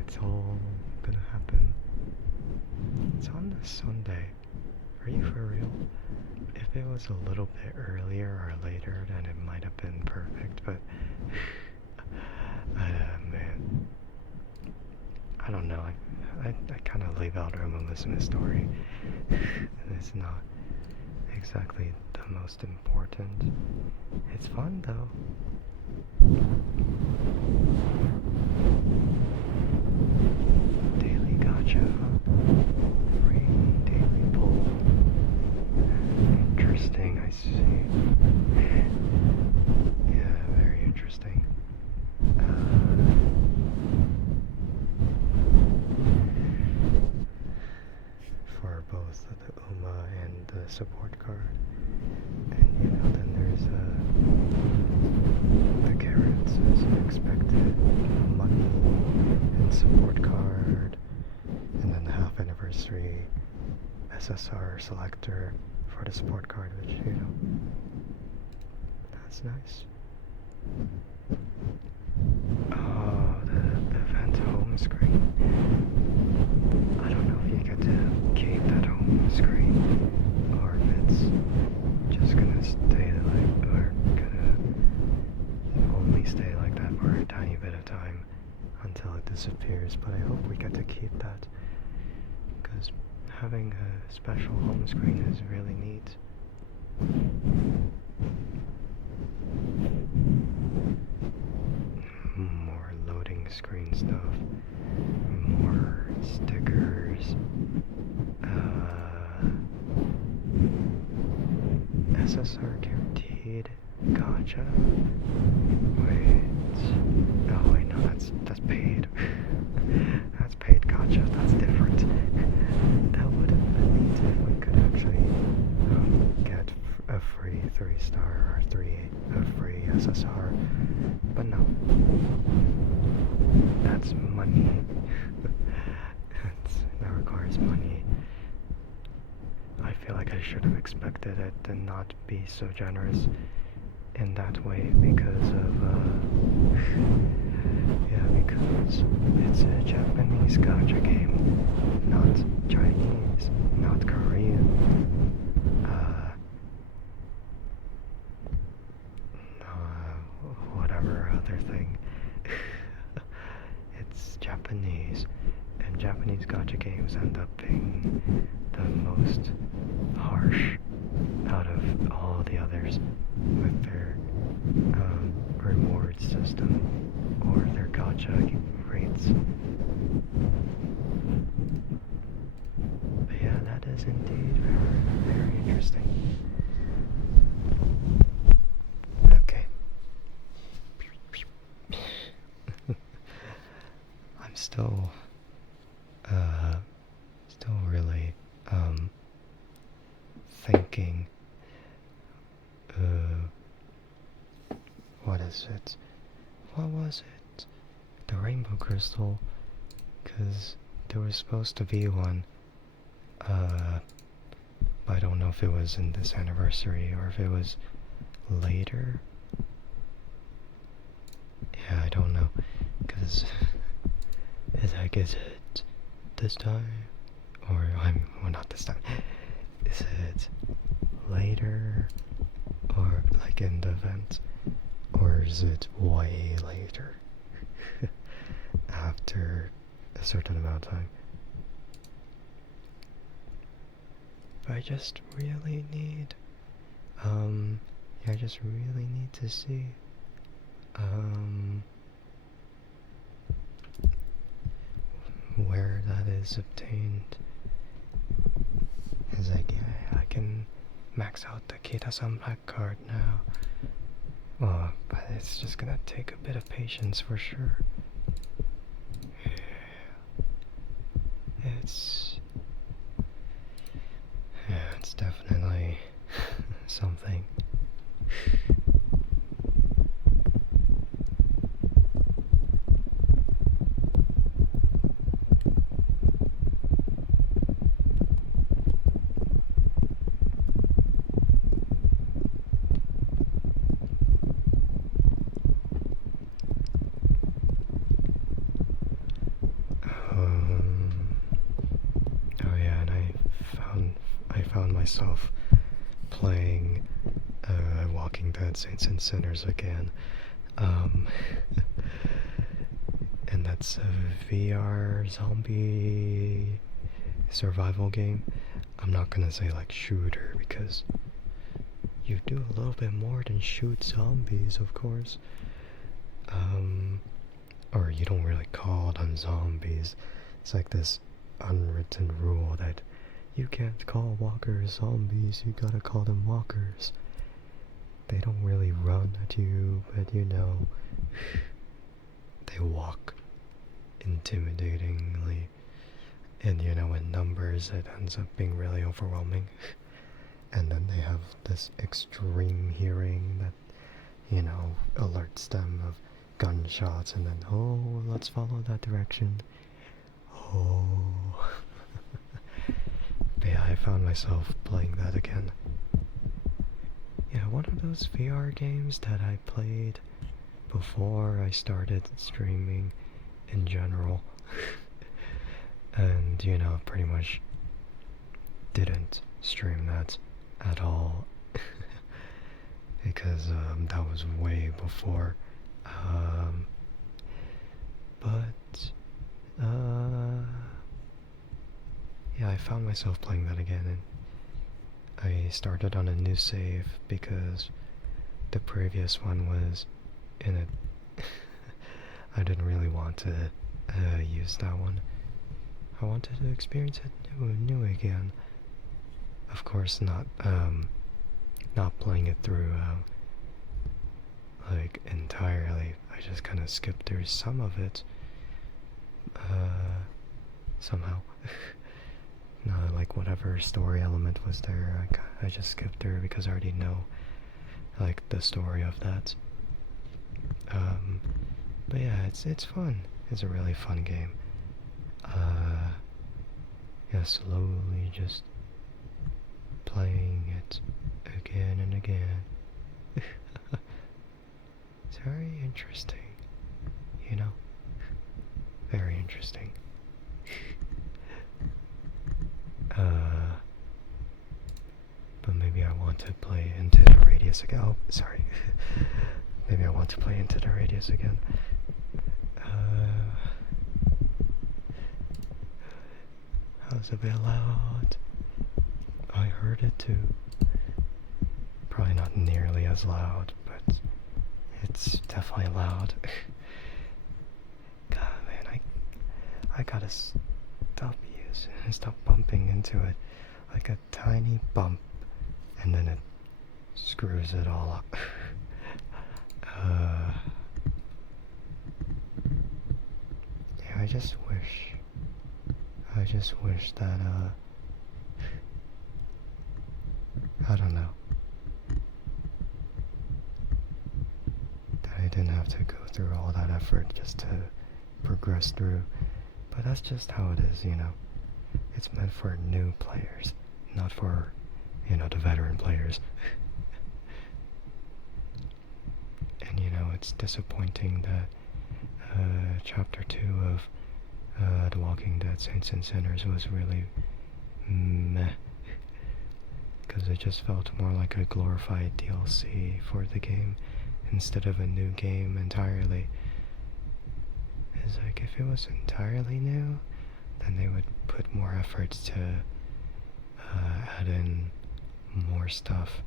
it's all gonna happen. It's on the Sunday. Are you for real? If it was a little bit earlier or later, then it might have been perfect, but man, I don't know. I kind of leave out Umusume's story, and it's not exactly the most important. It's fun though. Daily gacha, free daily pull. Interesting, I see. Yeah, very interesting. so the UMA and the support card. And then there's the carrots as expected, money and support card, and then the half anniversary SSR selector for the support card, which, that's nice. Oh, the event home screen. I don't know if you get to keep that home screen, or if it's just gonna stay only stay like that for a tiny bit of time until it disappears, but I hope we get to keep that, because having a special home screen is really neat. More loading screen stuff, more stickers, SSR guaranteed. Gotcha. Wait. Oh wait, no, that's paid. That's paid gotcha. That's different. That would have been neat if we could actually get a free 3-star or a free SSR. But no. That's money. That requires money. I feel like I should have expected it to not be so generous in that way because of, because it's a Japanese gacha game, not Chinese, not Korean, whatever other thing. It's Japanese, and Japanese gacha games end up being the most harsh out of all the others with their reward system or their gacha rates. But yeah, that is indeed very, very interesting. Okay. I'm still really thinking, what is it? What was it? The rainbow crystal, because there was supposed to be one, but I don't know if it was in this anniversary or if it was later. Yeah, I don't know, because is it this time? Or well, not this time. Is it later? Or like in the event? Or is it way later? After a certain amount of time? But I just really need, I just really need to see, where that is obtained. Is like, yeah, I can max out the Kita-san Black card now. Well, but it's just gonna take a bit of patience for sure. It's definitely something. Oh yeah, and I found myself playing Walking Dead Saints and Sinners again. And that's a VR zombie survival game. I'm not gonna say like shooter because you do a little bit more than shoot zombies, of course. Or you don't really call them zombies. It's like this unwritten rule that you can't call walkers zombies, you gotta call them walkers. They don't really run at you, but they walk intimidatingly. And you know, in numbers, it ends up being really overwhelming. And then they have this extreme hearing that, you know, alerts them of gunshots, and then, oh, let's follow that direction. Oh. But yeah, I found myself playing that again. Yeah, one of those VR games that I played before I started streaming in general. And, you know, pretty much didn't stream that at all. Because that was way before. But, yeah, I found myself playing that again, and I started on a new save because the previous one was in it. I didn't really want to use that one. I wanted to experience it new again. Of course, not playing it through like entirely. I just kind of skipped through some of it somehow. No, like whatever story element was there, I just skipped through because I already know like the story of that. But yeah, it's fun. It's a really fun game. Yeah, slowly just playing it again and again. It's very interesting, you know? Very interesting. But maybe I want to play Into the Radius again. Oh, sorry. Maybe I want to play Into the Radius again. How's it a bit loud? I heard it too. Probably not nearly as loud, but it's definitely loud. God, man, I gotta stop bumping into it. Like a tiny bump, and then it screws it all up. Yeah, I just wish that, I don't know, that I didn't have to go through all that effort just to progress through. But that's just how it is, you know. It's meant for new players, not for, you know, the veteran players. And, you know, it's disappointing that Chapter 2 of The Walking Dead Saints and Sinners was really meh. Because it just felt more like a glorified DLC for the game instead of a new game entirely. It's like, if it was entirely new, then they would put more efforts to add in more stuff.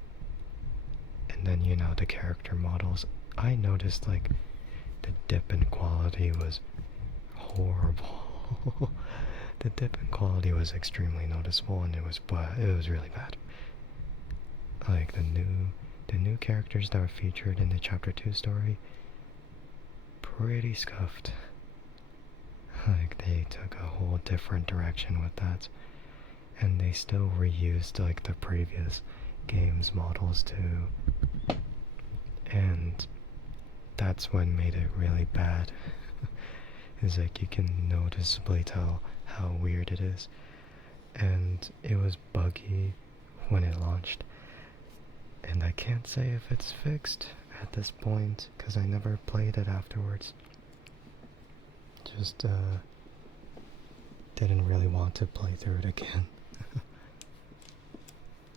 And then, you know, the character models, I noticed like the dip in quality was horrible. The dip in quality was extremely noticeable, and it was really bad. Like the new characters that were featured in the Chapter 2 story, pretty scuffed. Like they took a whole different direction with that, and they still reused like the previous game's models too, and that's what made it really bad. Is like you can noticeably tell how weird it is, and it was buggy when it launched, and I can't say if it's fixed at this point because I never played it afterwards. Just didn't really want to play through it again.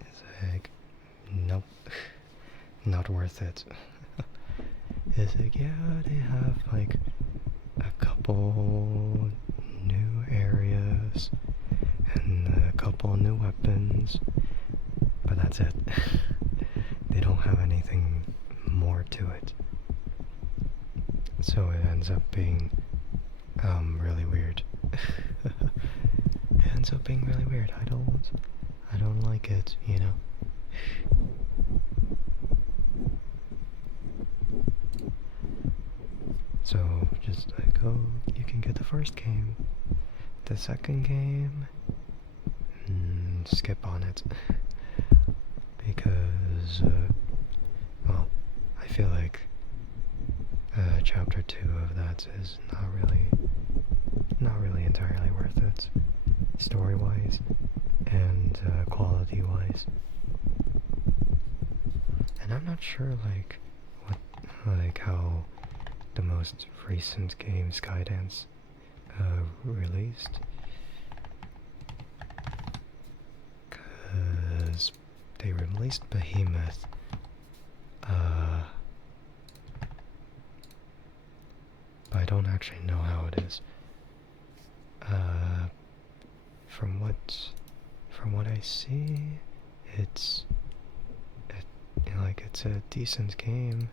It's like, nope, not worth it. It's like, yeah, they have like a couple new areas and a couple new weapons, but that's it. They don't have anything more to it. So it ends up being really weird. It ends up being really weird. I don't like it, you know. So just like, oh, you can get the first game, The second game, skip on it. Because, well, I feel like chapter 2 of that is not really entirely worth it, story-wise and quality-wise. And I'm not sure, how the most recent game, Skydance, released. Because they released Behemoth, but I don't actually know how it is. From what I see, it's it's a decent game.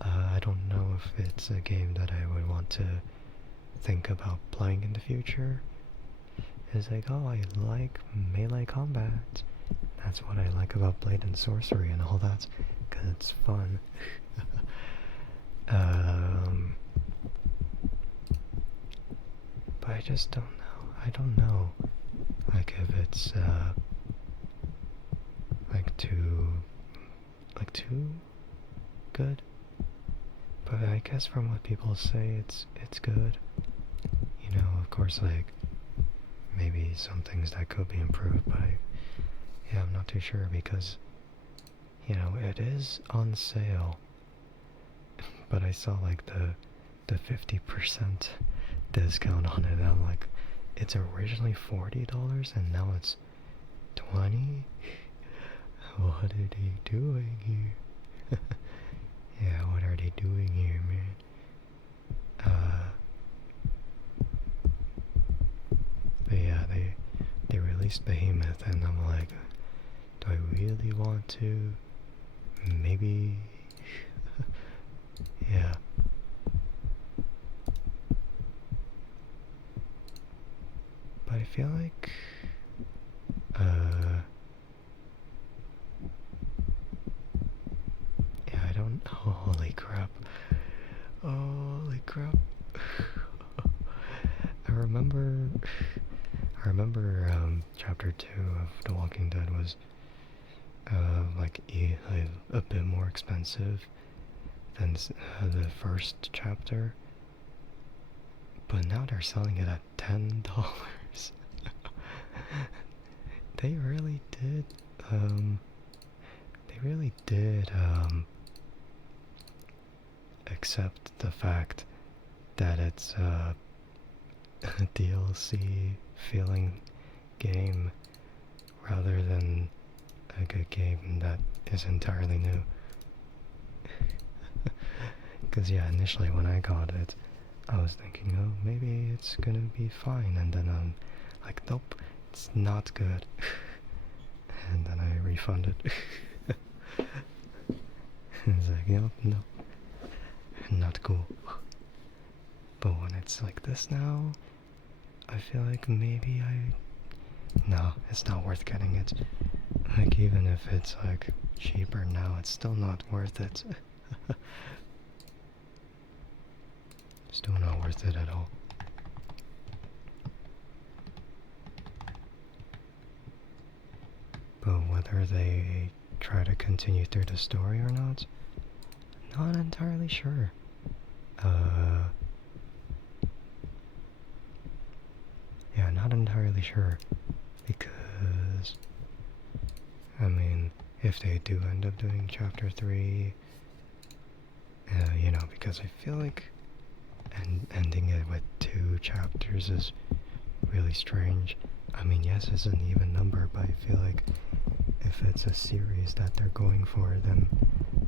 I don't know if it's a game that I would want to think about playing in the future. It's like, oh, I like melee combat. That's what I like about Blade and Sorcery and all that, because it's fun. But I just don't know. I don't know, if it's, too good. But I guess from what people say, it's good. You know, of course, maybe some things that could be improved, but I'm not too sure because, it is on sale. But I saw the 50% discount on it, and I'm like, it's originally $40 and now it's $20? What are they doing here? Yeah, what are they doing here, man? But yeah, they released Behemoth, and I'm like, do I really want to? Maybe. Yeah. But I feel like, yeah, I don't. Oh, holy crap! Holy crap! I remember. Chapter 2 of The Walking Dead was a bit more expensive than the first chapter, but now they're selling it at $10. They really did. They really did accept the fact that it's a DLC feeling game rather than a good game that is entirely new. Because yeah, initially when I got it, I was thinking, oh, maybe it's gonna be fine, and then I'm like, nope, it's not good. And then I refunded. It's like, yep, no, not cool. But when it's like this now, I feel like maybe no, it's not worth getting it. Like, even if it's cheaper now, it's still not worth it. Still not worth it at all. But whether they try to continue through the story or not entirely sure. Yeah, not entirely sure. Because, I mean, if they do end up doing chapter 3, because I feel like ending it with 2 chapters is really strange. I mean, yes, it's an even number, but I feel like if it's a series that they're going for, then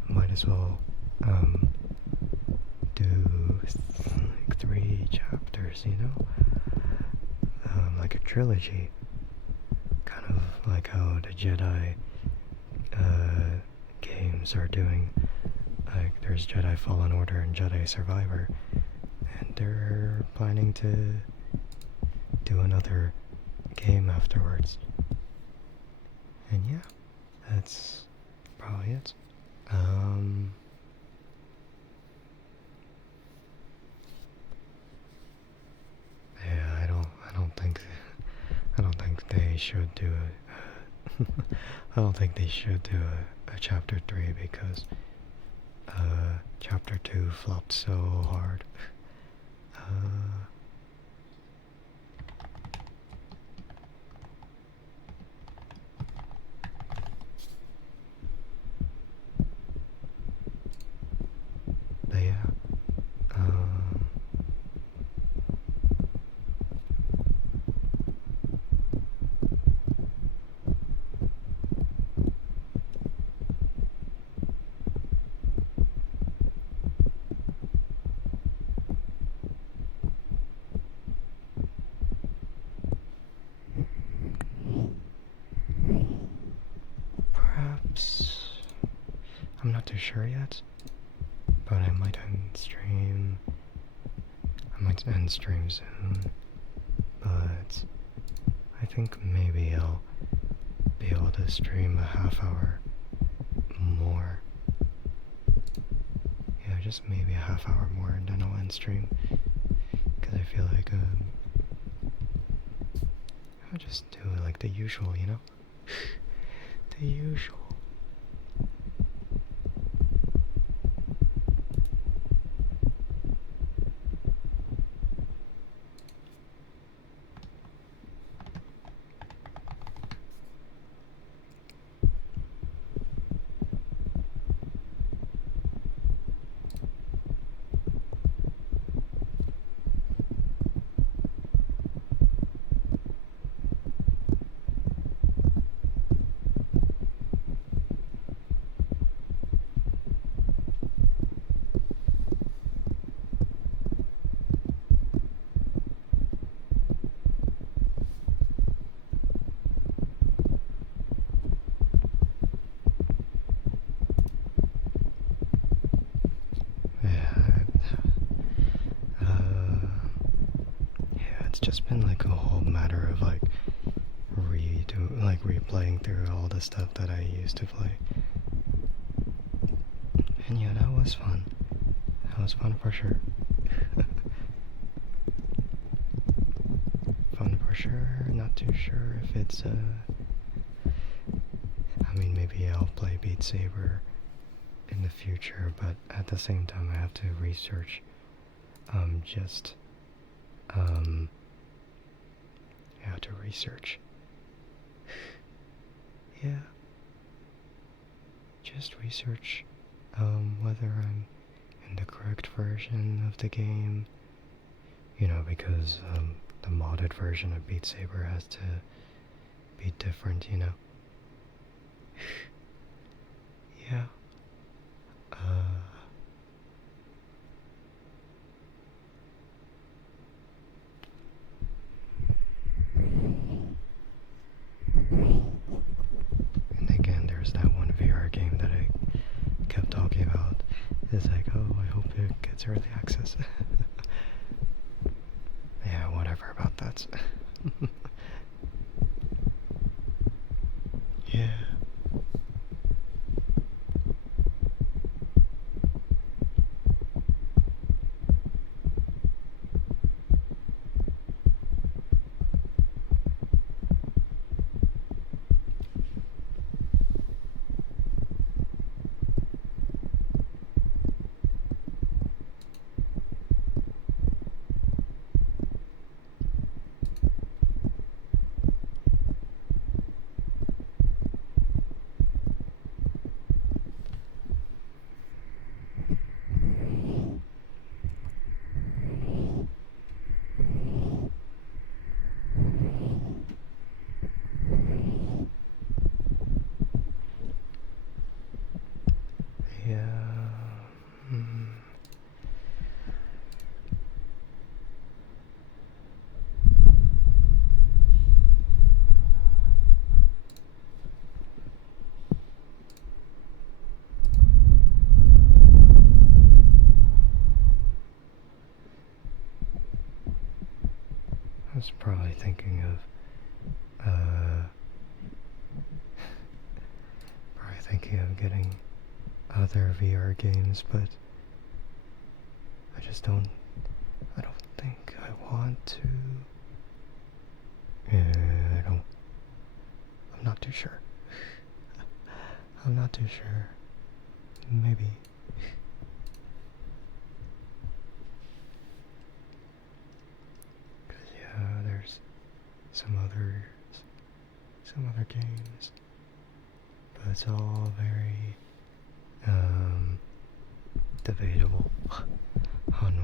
might as well do 3 chapters, like a trilogy, kind of like how the Jedi games are doing. Like, there's Jedi Fallen Order and Jedi Survivor, and they're planning to do another game afterwards. And yeah, that's probably it. Yeah, should do I don't think they should do a chapter 3 because chapter 2 flopped so hard. But yeah, perhaps I'm not too sure yet, but I might end stream. I might end stream soon, but I think maybe I'll be able to stream a half hour more. Yeah, just maybe a half hour more and then I'll end stream. Because I feel like I'll just do it like the usual, you know? The usual. It's just been like a whole matter of like replaying through all the stuff that I used to play. And yeah, that was fun. That was fun for sure. Fun for sure. Not too sure if it's I mean, maybe I'll play Beat Saber in the future, but at the same time I have to research just I have to research. Yeah. Just research whether I'm in the correct version of the game. You know, because the modded version of Beat Saber has to be different, you know. Yeah. And again, there's that one VR game that I kept talking about. It's like, oh, I hope it gets early access. Yeah, whatever about that. Yeah. Yeah. I was probably thinking of getting other VR games, but I just don't think I want to. Yeah, too sure. I'm not too sure. Maybe. Cause yeah, there's some other games, but it's all very debatable on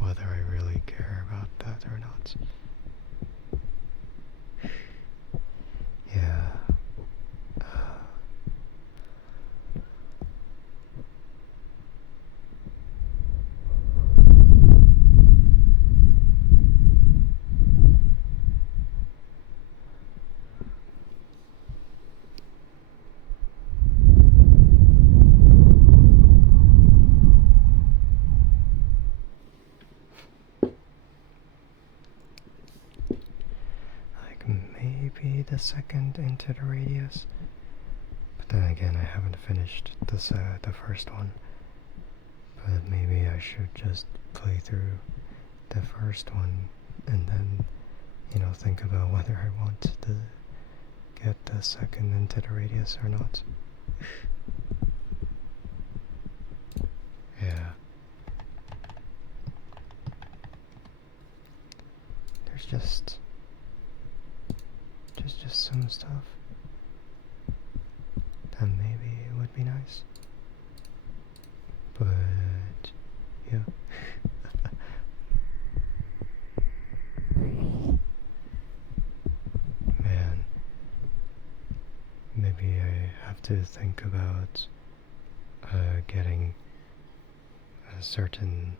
whether I really care about that or not. Yeah. Like maybe the second Into the Radius, but then again I haven't finished the first one. But maybe I should just play through the first one and then, think about whether I want to get the second Into the Radius or not. Yeah. There's just some stuff that maybe would be nice. But yeah. Man, maybe I have to think about getting a certain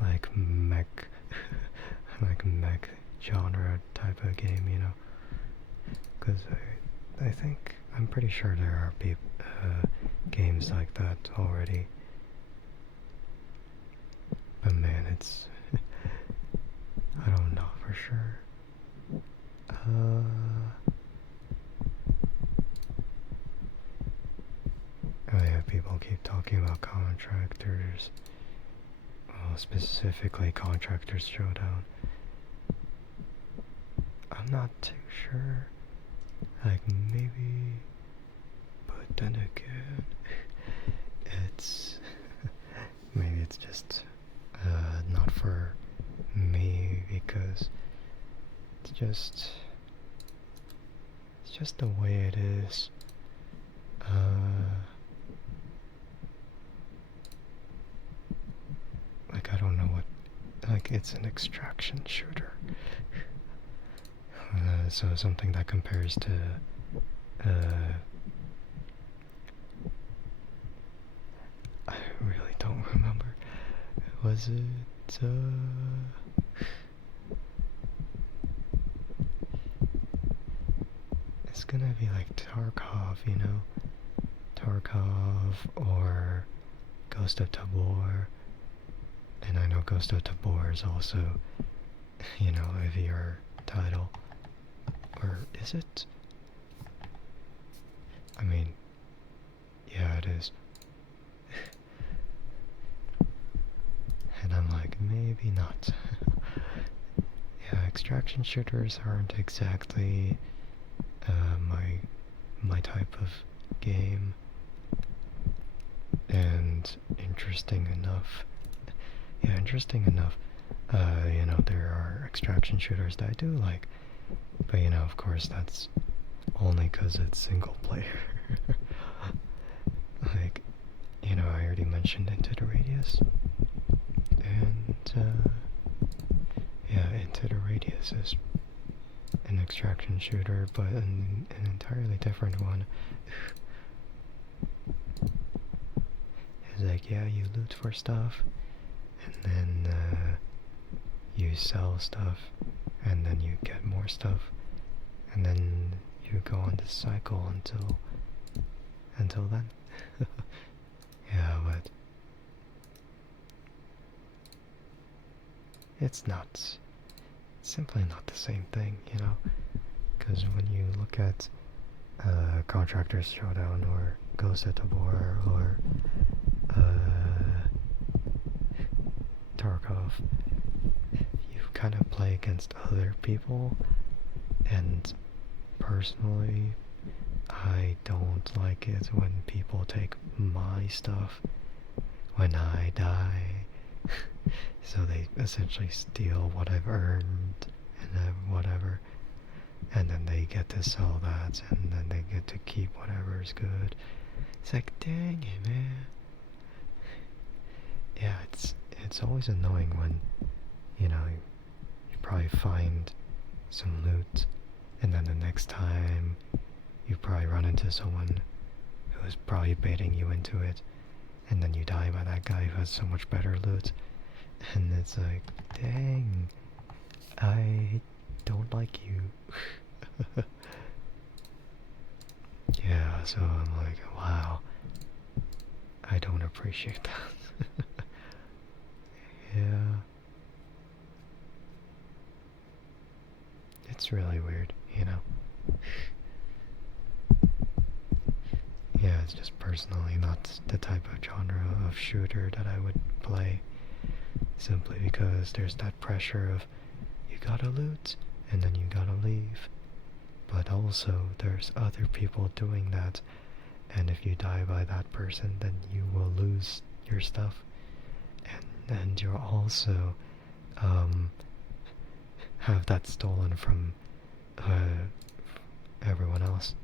like mech mech genre type of game, because I think I'm pretty sure there are games like that already. But man, it's I don't know for sure. Oh yeah, people keep talking about contractors. Specifically Contractors Showdown. I'm not too sure. Like maybe, but then again, it's maybe it's just not for me because it's just the way it is. Like I don't know what, like it's an extraction shooter. So something that compares to I really don't remember. Was it it's gonna be like Tarkov, Tarkov or Ghost of Tabor. And I know Ghost of Tabor is also, a VR title. Or is it? I mean, yeah, it is. And I'm like, maybe not. Yeah, extraction shooters aren't exactly my type of game. And interesting enough, there are extraction shooters that I do like. But of course, that's only because it's single player. Like, I already mentioned Into the Radius. And, yeah, Into the Radius is an extraction shooter, but an entirely different one. It's like, yeah, you loot for stuff, and then, you sell stuff, and then you get more stuff, and then you go on this cycle until then. Yeah, but it's simply not the same thing, because when you look at Contractors Showdown or Ghost of Tabor or Tarkov, you kind of play against other people, and personally, I don't like it when people take my stuff when I die. So they essentially steal what I've earned and whatever, and then they get to sell that, and then they get to keep whatever's good. It's like, dang it, man. Yeah, it's always annoying when, you probably find some loot, and then the next time you probably run into someone who is probably baiting you into it, and then you die by that guy who has so much better loot, and it's like, dang, I don't like you. Yeah, so I'm like, wow, I don't appreciate that. Yeah, it's really weird, you know? Yeah, it's just personally not the type of genre of shooter that I would play, simply because there's that pressure of you gotta loot and then you gotta leave. But also, there's other people doing that, and if you die by that person, then you will lose your stuff, and you'll also have that stolen from everyone else.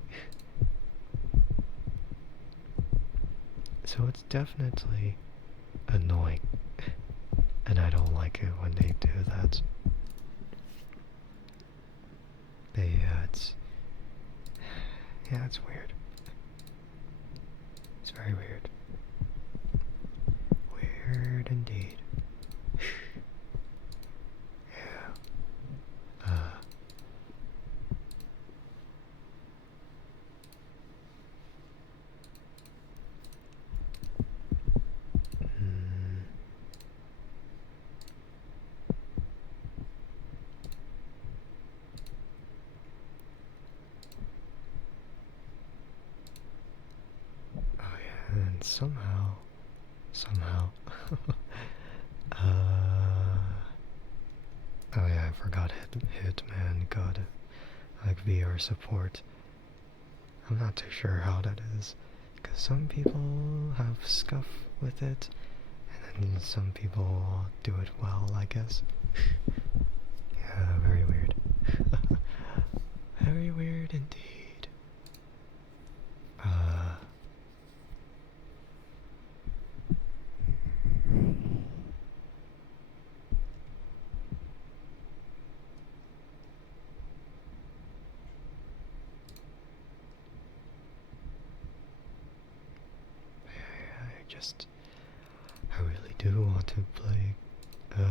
So it's definitely annoying, and I don't like it when they do that. It's weird. It's very weird. Weird indeed. Yeah. Mm, oh yeah, and somehow, oh yeah, I forgot Hitman got like VR support. I'm not too sure how that is, because some people have scuff with it, and then some people do it well, I guess. Yeah, very weird. Very weird indeed. Uh, I really do want to play, I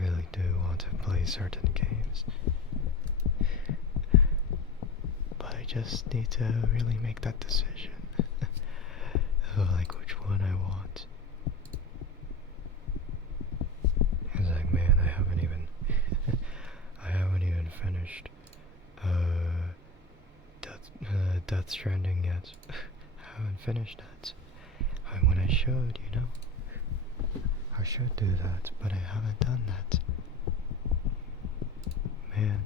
really do want to play certain games. But I just need to really make that decision. Like which one I want. It's like, man, I haven't even finished, Death Stranding yet. I haven't finished that. When I should, I should do that, but I haven't done that. Man.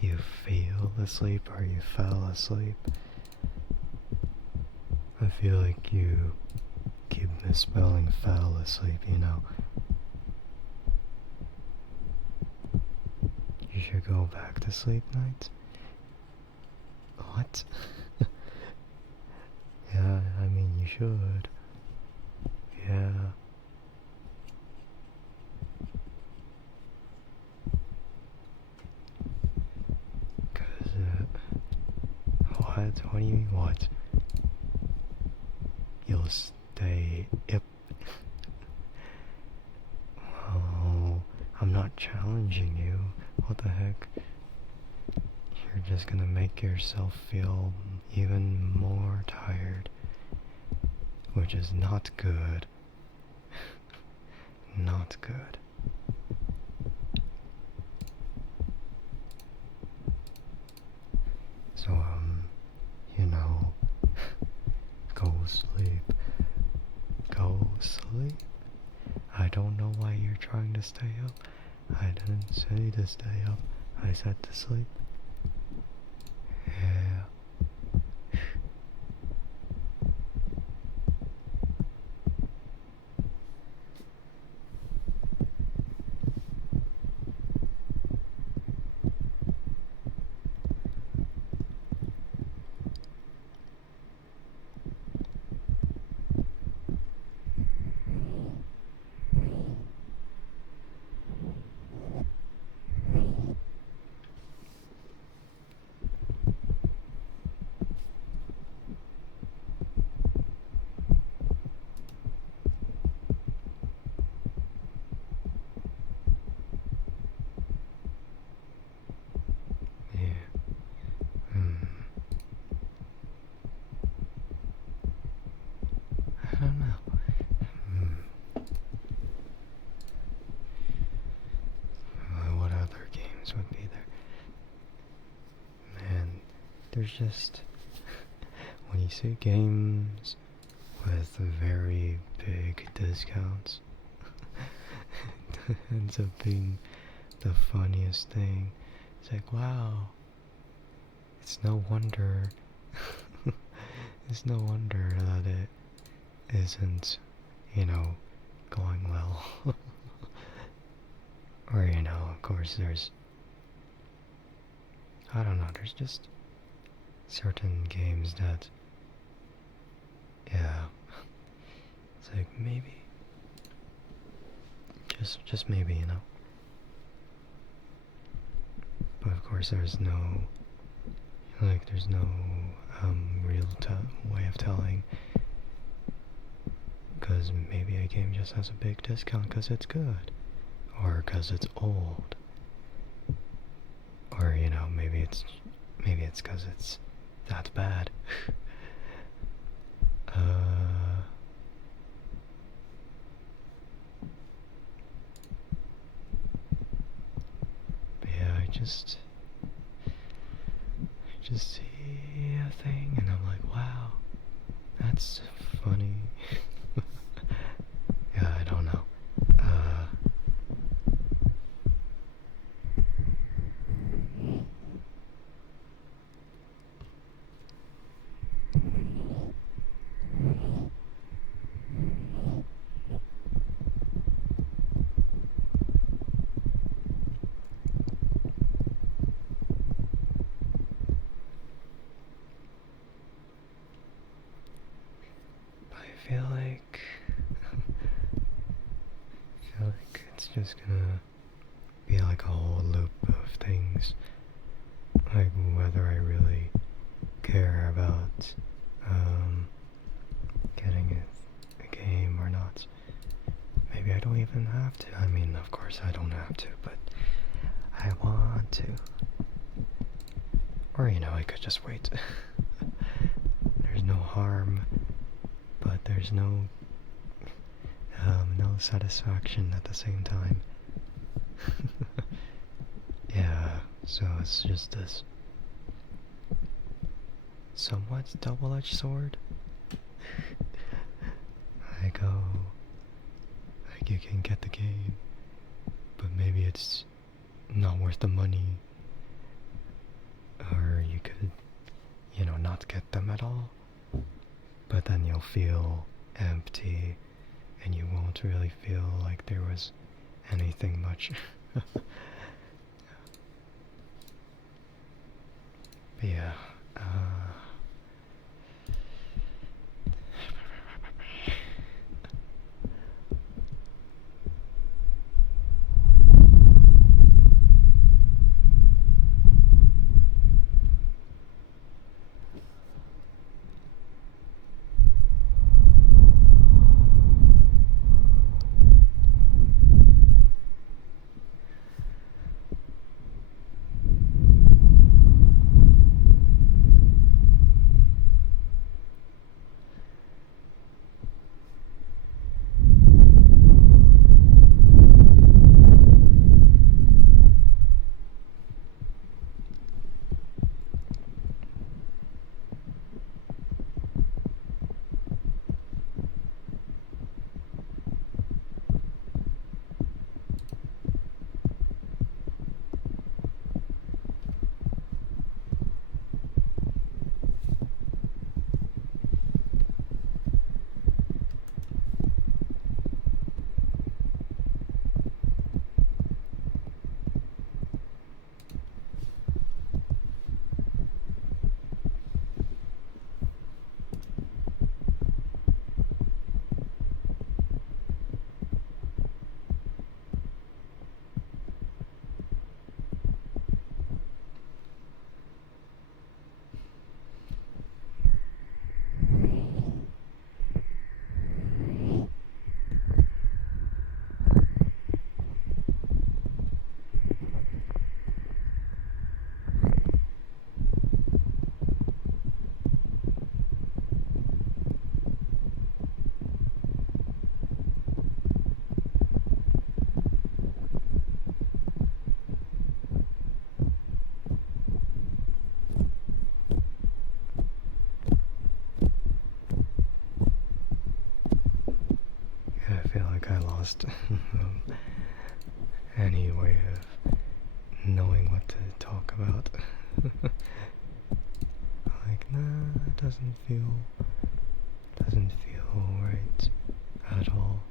You feel asleep or you fell asleep? I feel like you keep misspelling fell asleep, You should go back to sleep nights. What? Yeah, I mean, you should. Yeah. Cause, what? What do you mean, what? You'll stay up. Oh, I'm not challenging you. What the heck? You're just gonna make yourself feel even more tired, which is not good. Not good. So, go sleep. Go sleep. I don't know why you're trying to stay up. I didn't say to stay up. I said to sleep. Yeah. I don't know. What other games would be there? Man, there's just... when you see games with very big discounts, it ends up being the funniest thing. It's like, wow, it's no wonder it's no wonder that it isn't, going well. Or, of course there's, I don't know, there's just certain games that, yeah, it's like maybe, just maybe, But of course there's no, there's no real way of telling, because maybe a game just has a big discount because it's good, or because it's old, or maybe it's because it's that bad. Yeah, I just see a thing and I'm like, wow, that's funny. Yeah, I don't know. I feel like it's just gonna be like a whole loop of things, like whether I really care about getting a game or not. Maybe I don't even have to. I mean, of course I don't have to, but I want to. Or, I could just wait. There's no harm, but there's no satisfaction at the same time. Yeah, so it's just this somewhat double-edged sword. Like, like you can get the game, but maybe it's not worth the money, or you could, not get them at all, but then you'll feel empty, and you won't really feel like there was anything much. But yeah, feel like I lost any way of knowing what to talk about. Like, nah, it doesn't feel right at all.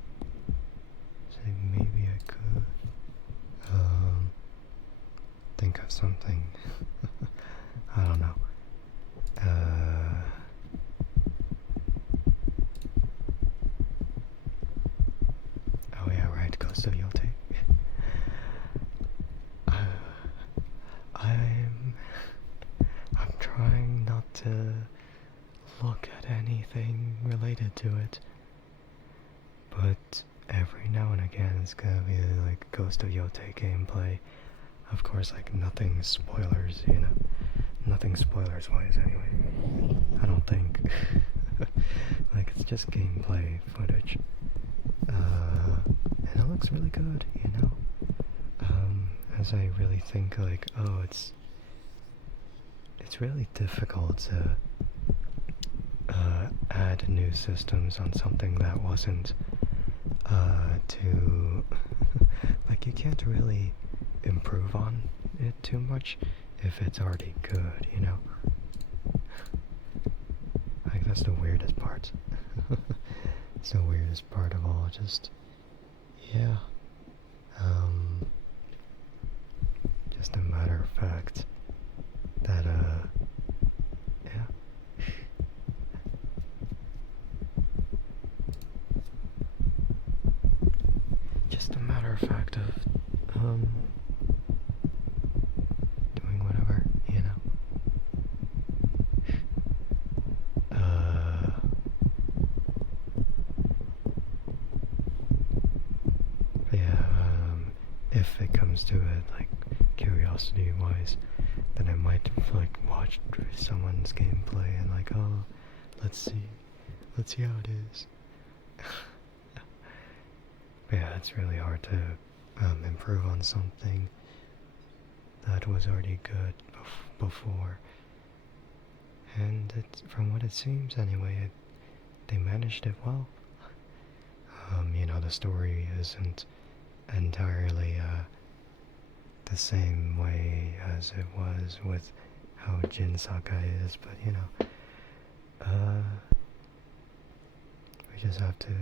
So maybe I could think of something. I don't know. Oh yeah, right, Ghost of Yote. I'm trying not to look at anything related to it, but every now and again it's gonna be like Ghost of Yote gameplay. Of course, like nothing spoilers, you know, nothing spoilers wise anyway. I don't think. Like it's just gameplay footage, and it looks really good, you know. As I really think like, oh, it's really difficult to add new systems on something that wasn't too like you can't really improve on it too much if it's already good, you know. I think that's the weirdest part. It's the weirdest part of all. Just yeah, just a matter of fact that yeah. Just a matter of fact of doing whatever, you know. But yeah, if it comes to it, like curiosity wise, then I might like watch someone's gameplay and like, oh, let's see how it is. But yeah, it's really hard to improve on something that was already good before. And from what it seems anyway, they managed it well. You know, the story isn't entirely the same way as it was with how Jin Sakai is, but you know, we just have to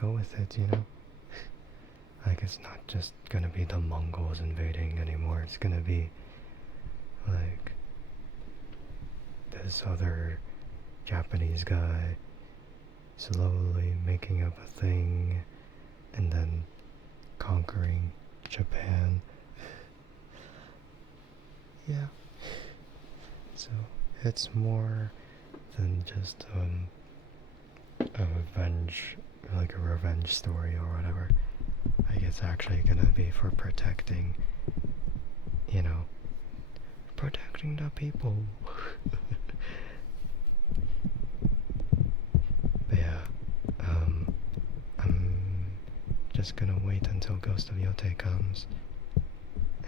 go with it, you know. Like it's not just gonna be the Mongols invading anymore, it's gonna be like this other Japanese guy slowly making up a thing and then conquering Japan. Yeah. So it's more than just a revenge story or whatever. Like it's actually gonna be for protecting, you know, protecting the people. But yeah, I'm just gonna wait until Ghost of Yote comes,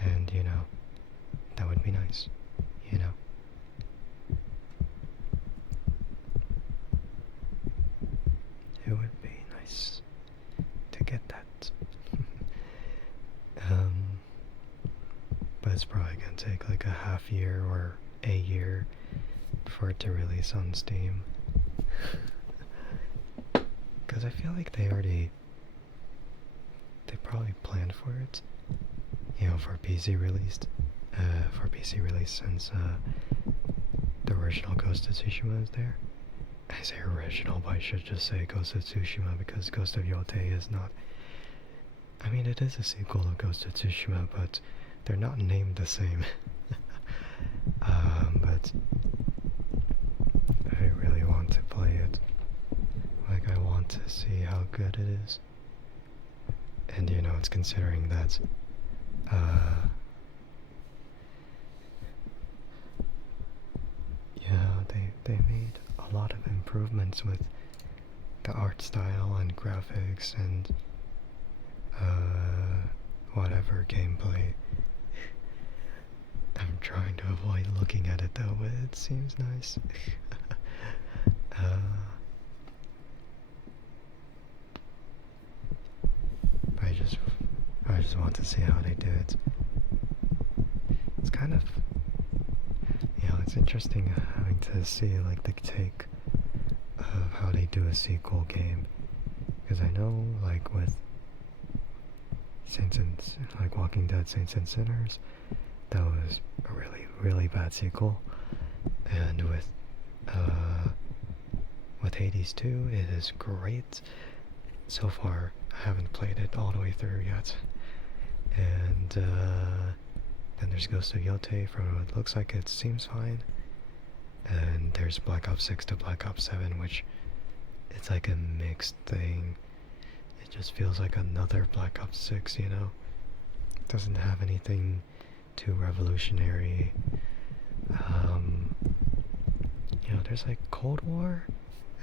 and you know, that would be nice, you know. It would be nice to get that. But it's probably gonna take like a half year or a year for it to release on Steam. Because I feel like they probably planned for it, you know, for PC released, since the original Ghost of Tsushima is there. I say original, but I should just say Ghost of Tsushima because Ghost of Yote is not. I mean, it is a sequel of Ghost of Tsushima, but they're not named the same. But I really want to play it. Like, I want to see how good it is. And you know, it's considering that, yeah, they made a lot of improvements with the art style and graphics and, whatever gameplay. I'm trying to avoid looking at it though, but it seems nice. I just want to see how they do it. It's kind of, it's interesting having to see like the take of how they do a sequel game. Because I know, like with like Walking Dead Saints and Sinners, that was a really, really bad sequel. And with Hades 2, it is great. So far, I haven't played it all the way through yet. And then there's Ghost of Yote. From what it looks like, it seems fine. And there's Black Ops 6 to Black Ops 7, which it's like a mixed thing. It just feels like another Black Ops 6, you know? It doesn't have anything too revolutionary. There's like Cold War,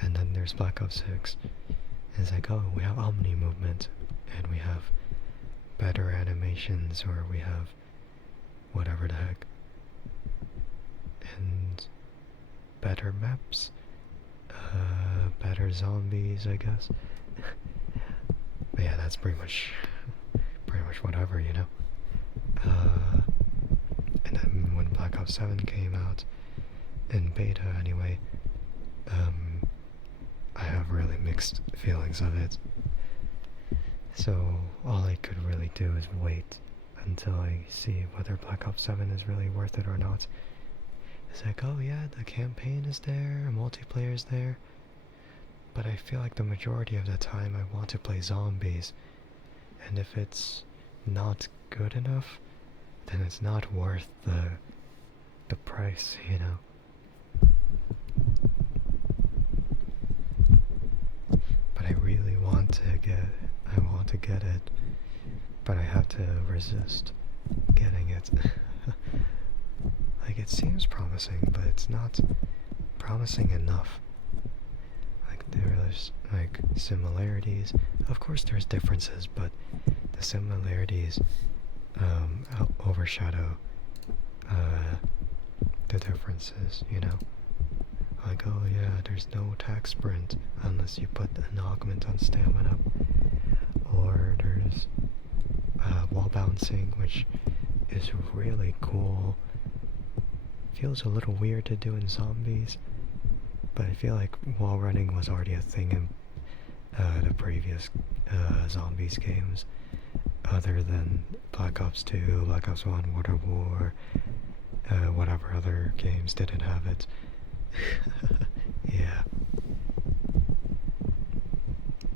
and then there's Black Ops 6. And it's like, oh, we have Omni movement, and we have better animations, or we have whatever the heck. And better maps, better zombies, I guess. But yeah, that's pretty much whatever, you know. And then when Black Ops 7 came out, in beta anyway, I have really mixed feelings of it. So all I could really do is wait until I see whether Black Ops 7 is really worth it or not. It's like, oh yeah, the campaign is there, multiplayer is there, but I feel like the majority of the time I want to play zombies, and if it's not good enough, then it's not worth the price, you know. But I really want to get it, but I have to resist getting it. Like, it seems promising, but it's not promising enough. Like, there's like similarities. Of course there's differences, but the similarities overshadow the differences, you know? Like, oh yeah, there's no attack sprint unless you put an augment on stamina. Or there's wall bouncing, which is really cool. Feels a little weird to do in zombies, but I feel like wall running was already a thing in the previous zombies games, other than Black Ops 2, Black Ops 1, World of War, whatever other games didn't have it. Yeah.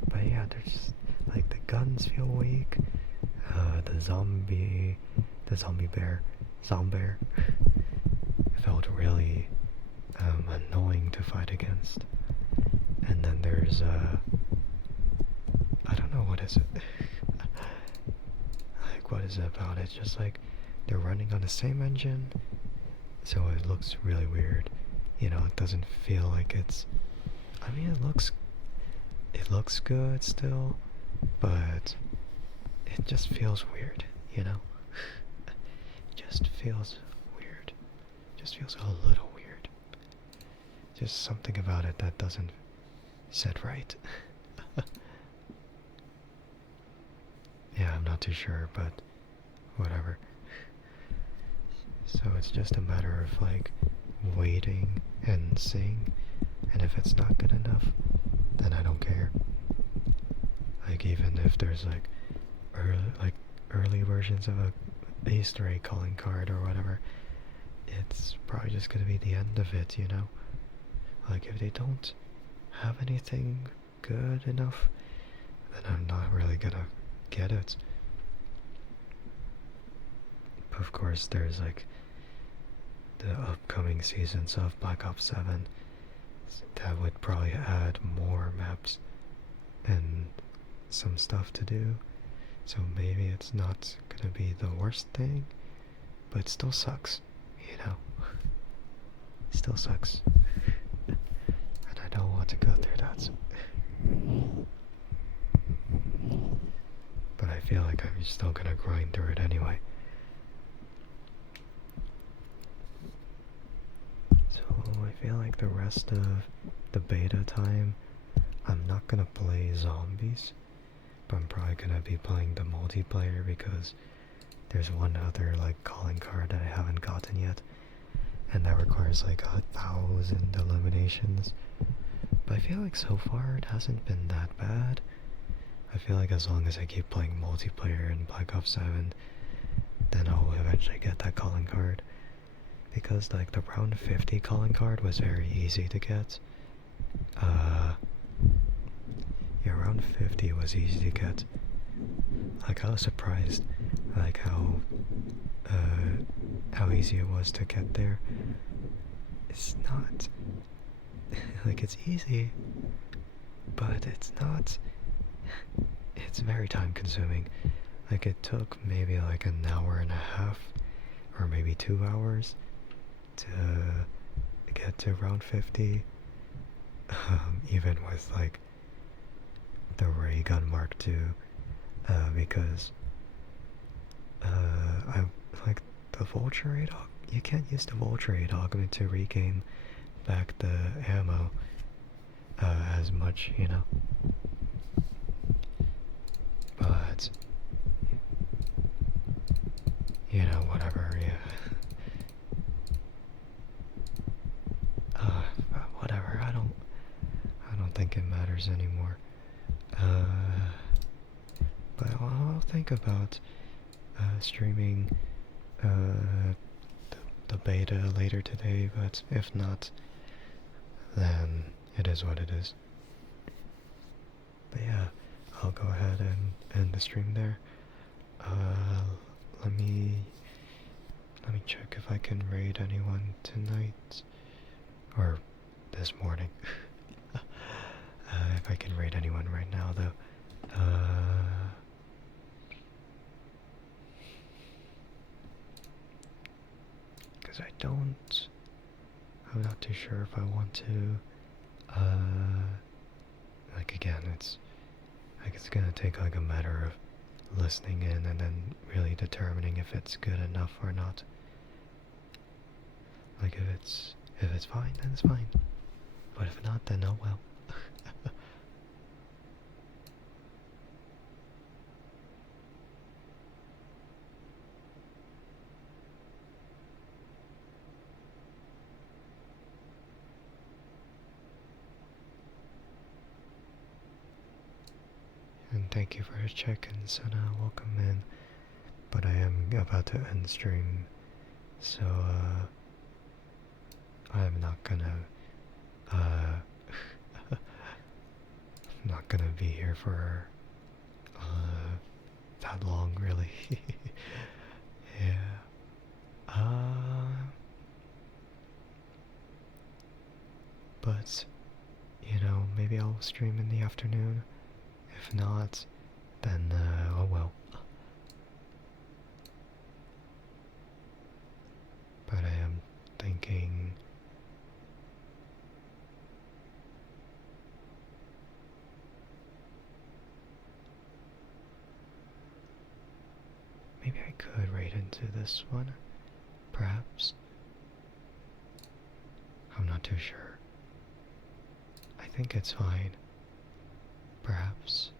But yeah, there's like the guns feel weak. The zombie bear, Zombear, felt really annoying to fight against. And then there's I don't know, what is it? Like, what is it about it? Just like they're running on the same engine, so it looks really weird. You know, it doesn't feel like it's, I mean, it looks good still, but it just feels weird, you know? It just feels weird. It just feels a little weird. Just something about it that doesn't sit right. Yeah, I'm not too sure, but whatever. So it's just a matter of like waiting and seeing, and if it's not good enough, then I don't care. Like, even if there's like early versions of a Easter egg calling card or whatever, it's probably just gonna be the end of it, you know? Like, if they don't have anything good enough, then I'm not really gonna get it. But of course, there's like the upcoming seasons of Black Ops 7 that would probably add more maps and some stuff to do, so maybe it's not gonna be the worst thing, but it still sucks, you know? It still sucks. And I don't want to go through that. But I feel like I'm still gonna grind through it anyway. So I feel like the rest of the beta time, I'm not gonna play zombies, I'm probably gonna be playing the multiplayer because there's one other like calling card that I haven't gotten yet, and that requires like 1,000 eliminations. But I feel like so far it hasn't been that bad. I feel like as long as I keep playing multiplayer in Black Ops 7, then I'll eventually get that calling card. Because like the round 50 calling card was very easy to get. Yeah, round 50 was easy to get. Like I was surprised like how easy it was to get there. It's not like it's easy, but it's not. It's very time consuming. Like it took maybe like an hour and a half or maybe 2 hours to get to round 50. Even with like the ray gun Mark II, because I like the vulture ADOG. You can't use the vulture ADOG to regain back the ammo as much, you know. But you know, whatever. Yeah. Whatever. I don't think it matters anymore. But I'll think about streaming the beta later today, but if not, then it is what it is. But yeah, I'll go ahead and end the stream there. Let me check if I can raid anyone tonight or this morning. If I can raid anyone right now, though. Because I'm not too sure if I want to, like again, it's gonna take like a matter of listening in and then really determining if it's good enough or not. Like if it's fine, then it's fine. But if not, then oh well. And thank you for your check-in, Sana. Welcome in. But I am about to end stream, so I'm not gonna not gonna be here for that long, really. Yeah. But you know, maybe I'll stream in the afternoon. If not, then oh well. But I am thinking. Maybe I could raid into this one, perhaps. I'm not too sure. I think it's fine. Perhaps.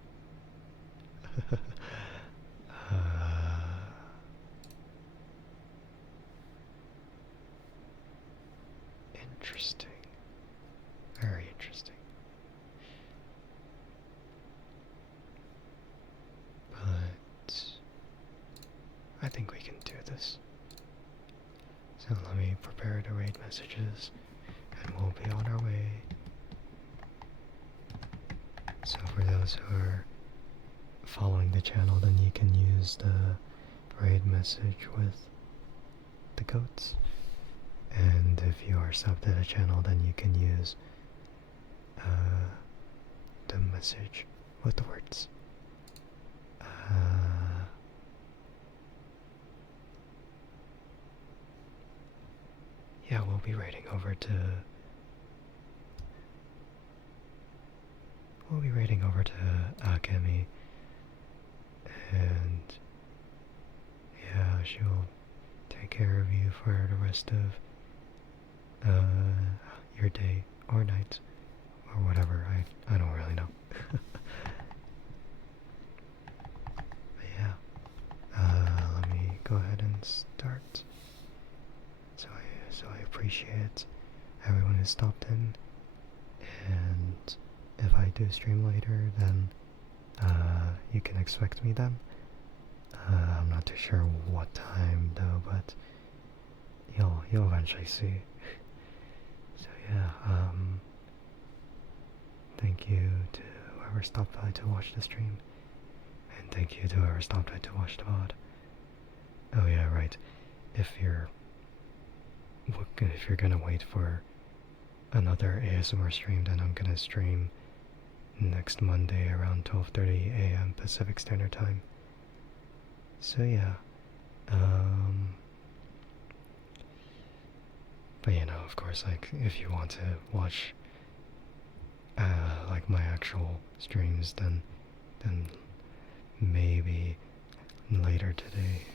Interesting. Very interesting. But I think we can do this. So let me prepare to raid messages and we'll be on our way. So for those who are following the channel, then you can use the raid message with the goats. And if you are subbed to the channel, then you can use the message with the words. Yeah, we'll be raiding over to Akemi, and yeah, she'll take care of you for the rest of your day or night or whatever. I don't really know. start. So I appreciate everyone who stopped in, and if I do stream later, then you can expect me then. I'm not too sure what time though, but you'll eventually see. So yeah, thank you to whoever stopped by to watch the stream, and thank you to whoever stopped by to watch the VOD. Oh yeah, right. If you're gonna wait for another ASMR stream, then I'm gonna stream next Monday around 12:30 a.m. Pacific Standard Time. So yeah, but you know, of course, like if you want to watch like my actual streams, then maybe later today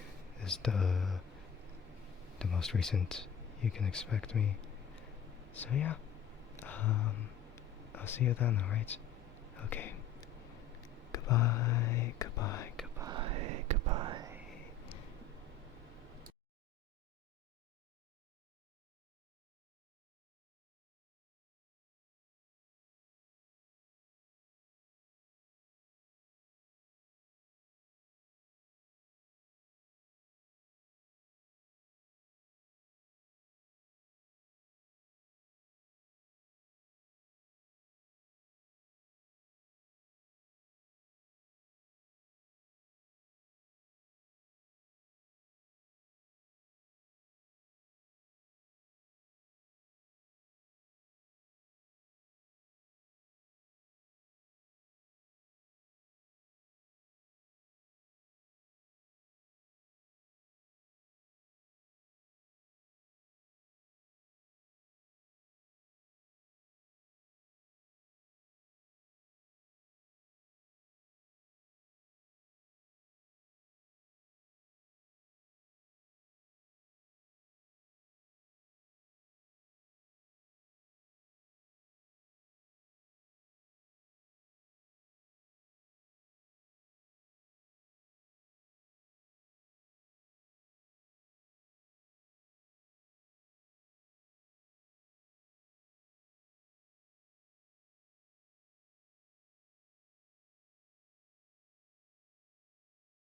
is the most recent you can expect me. So yeah, I'll see you then, alright? Okay, goodbye.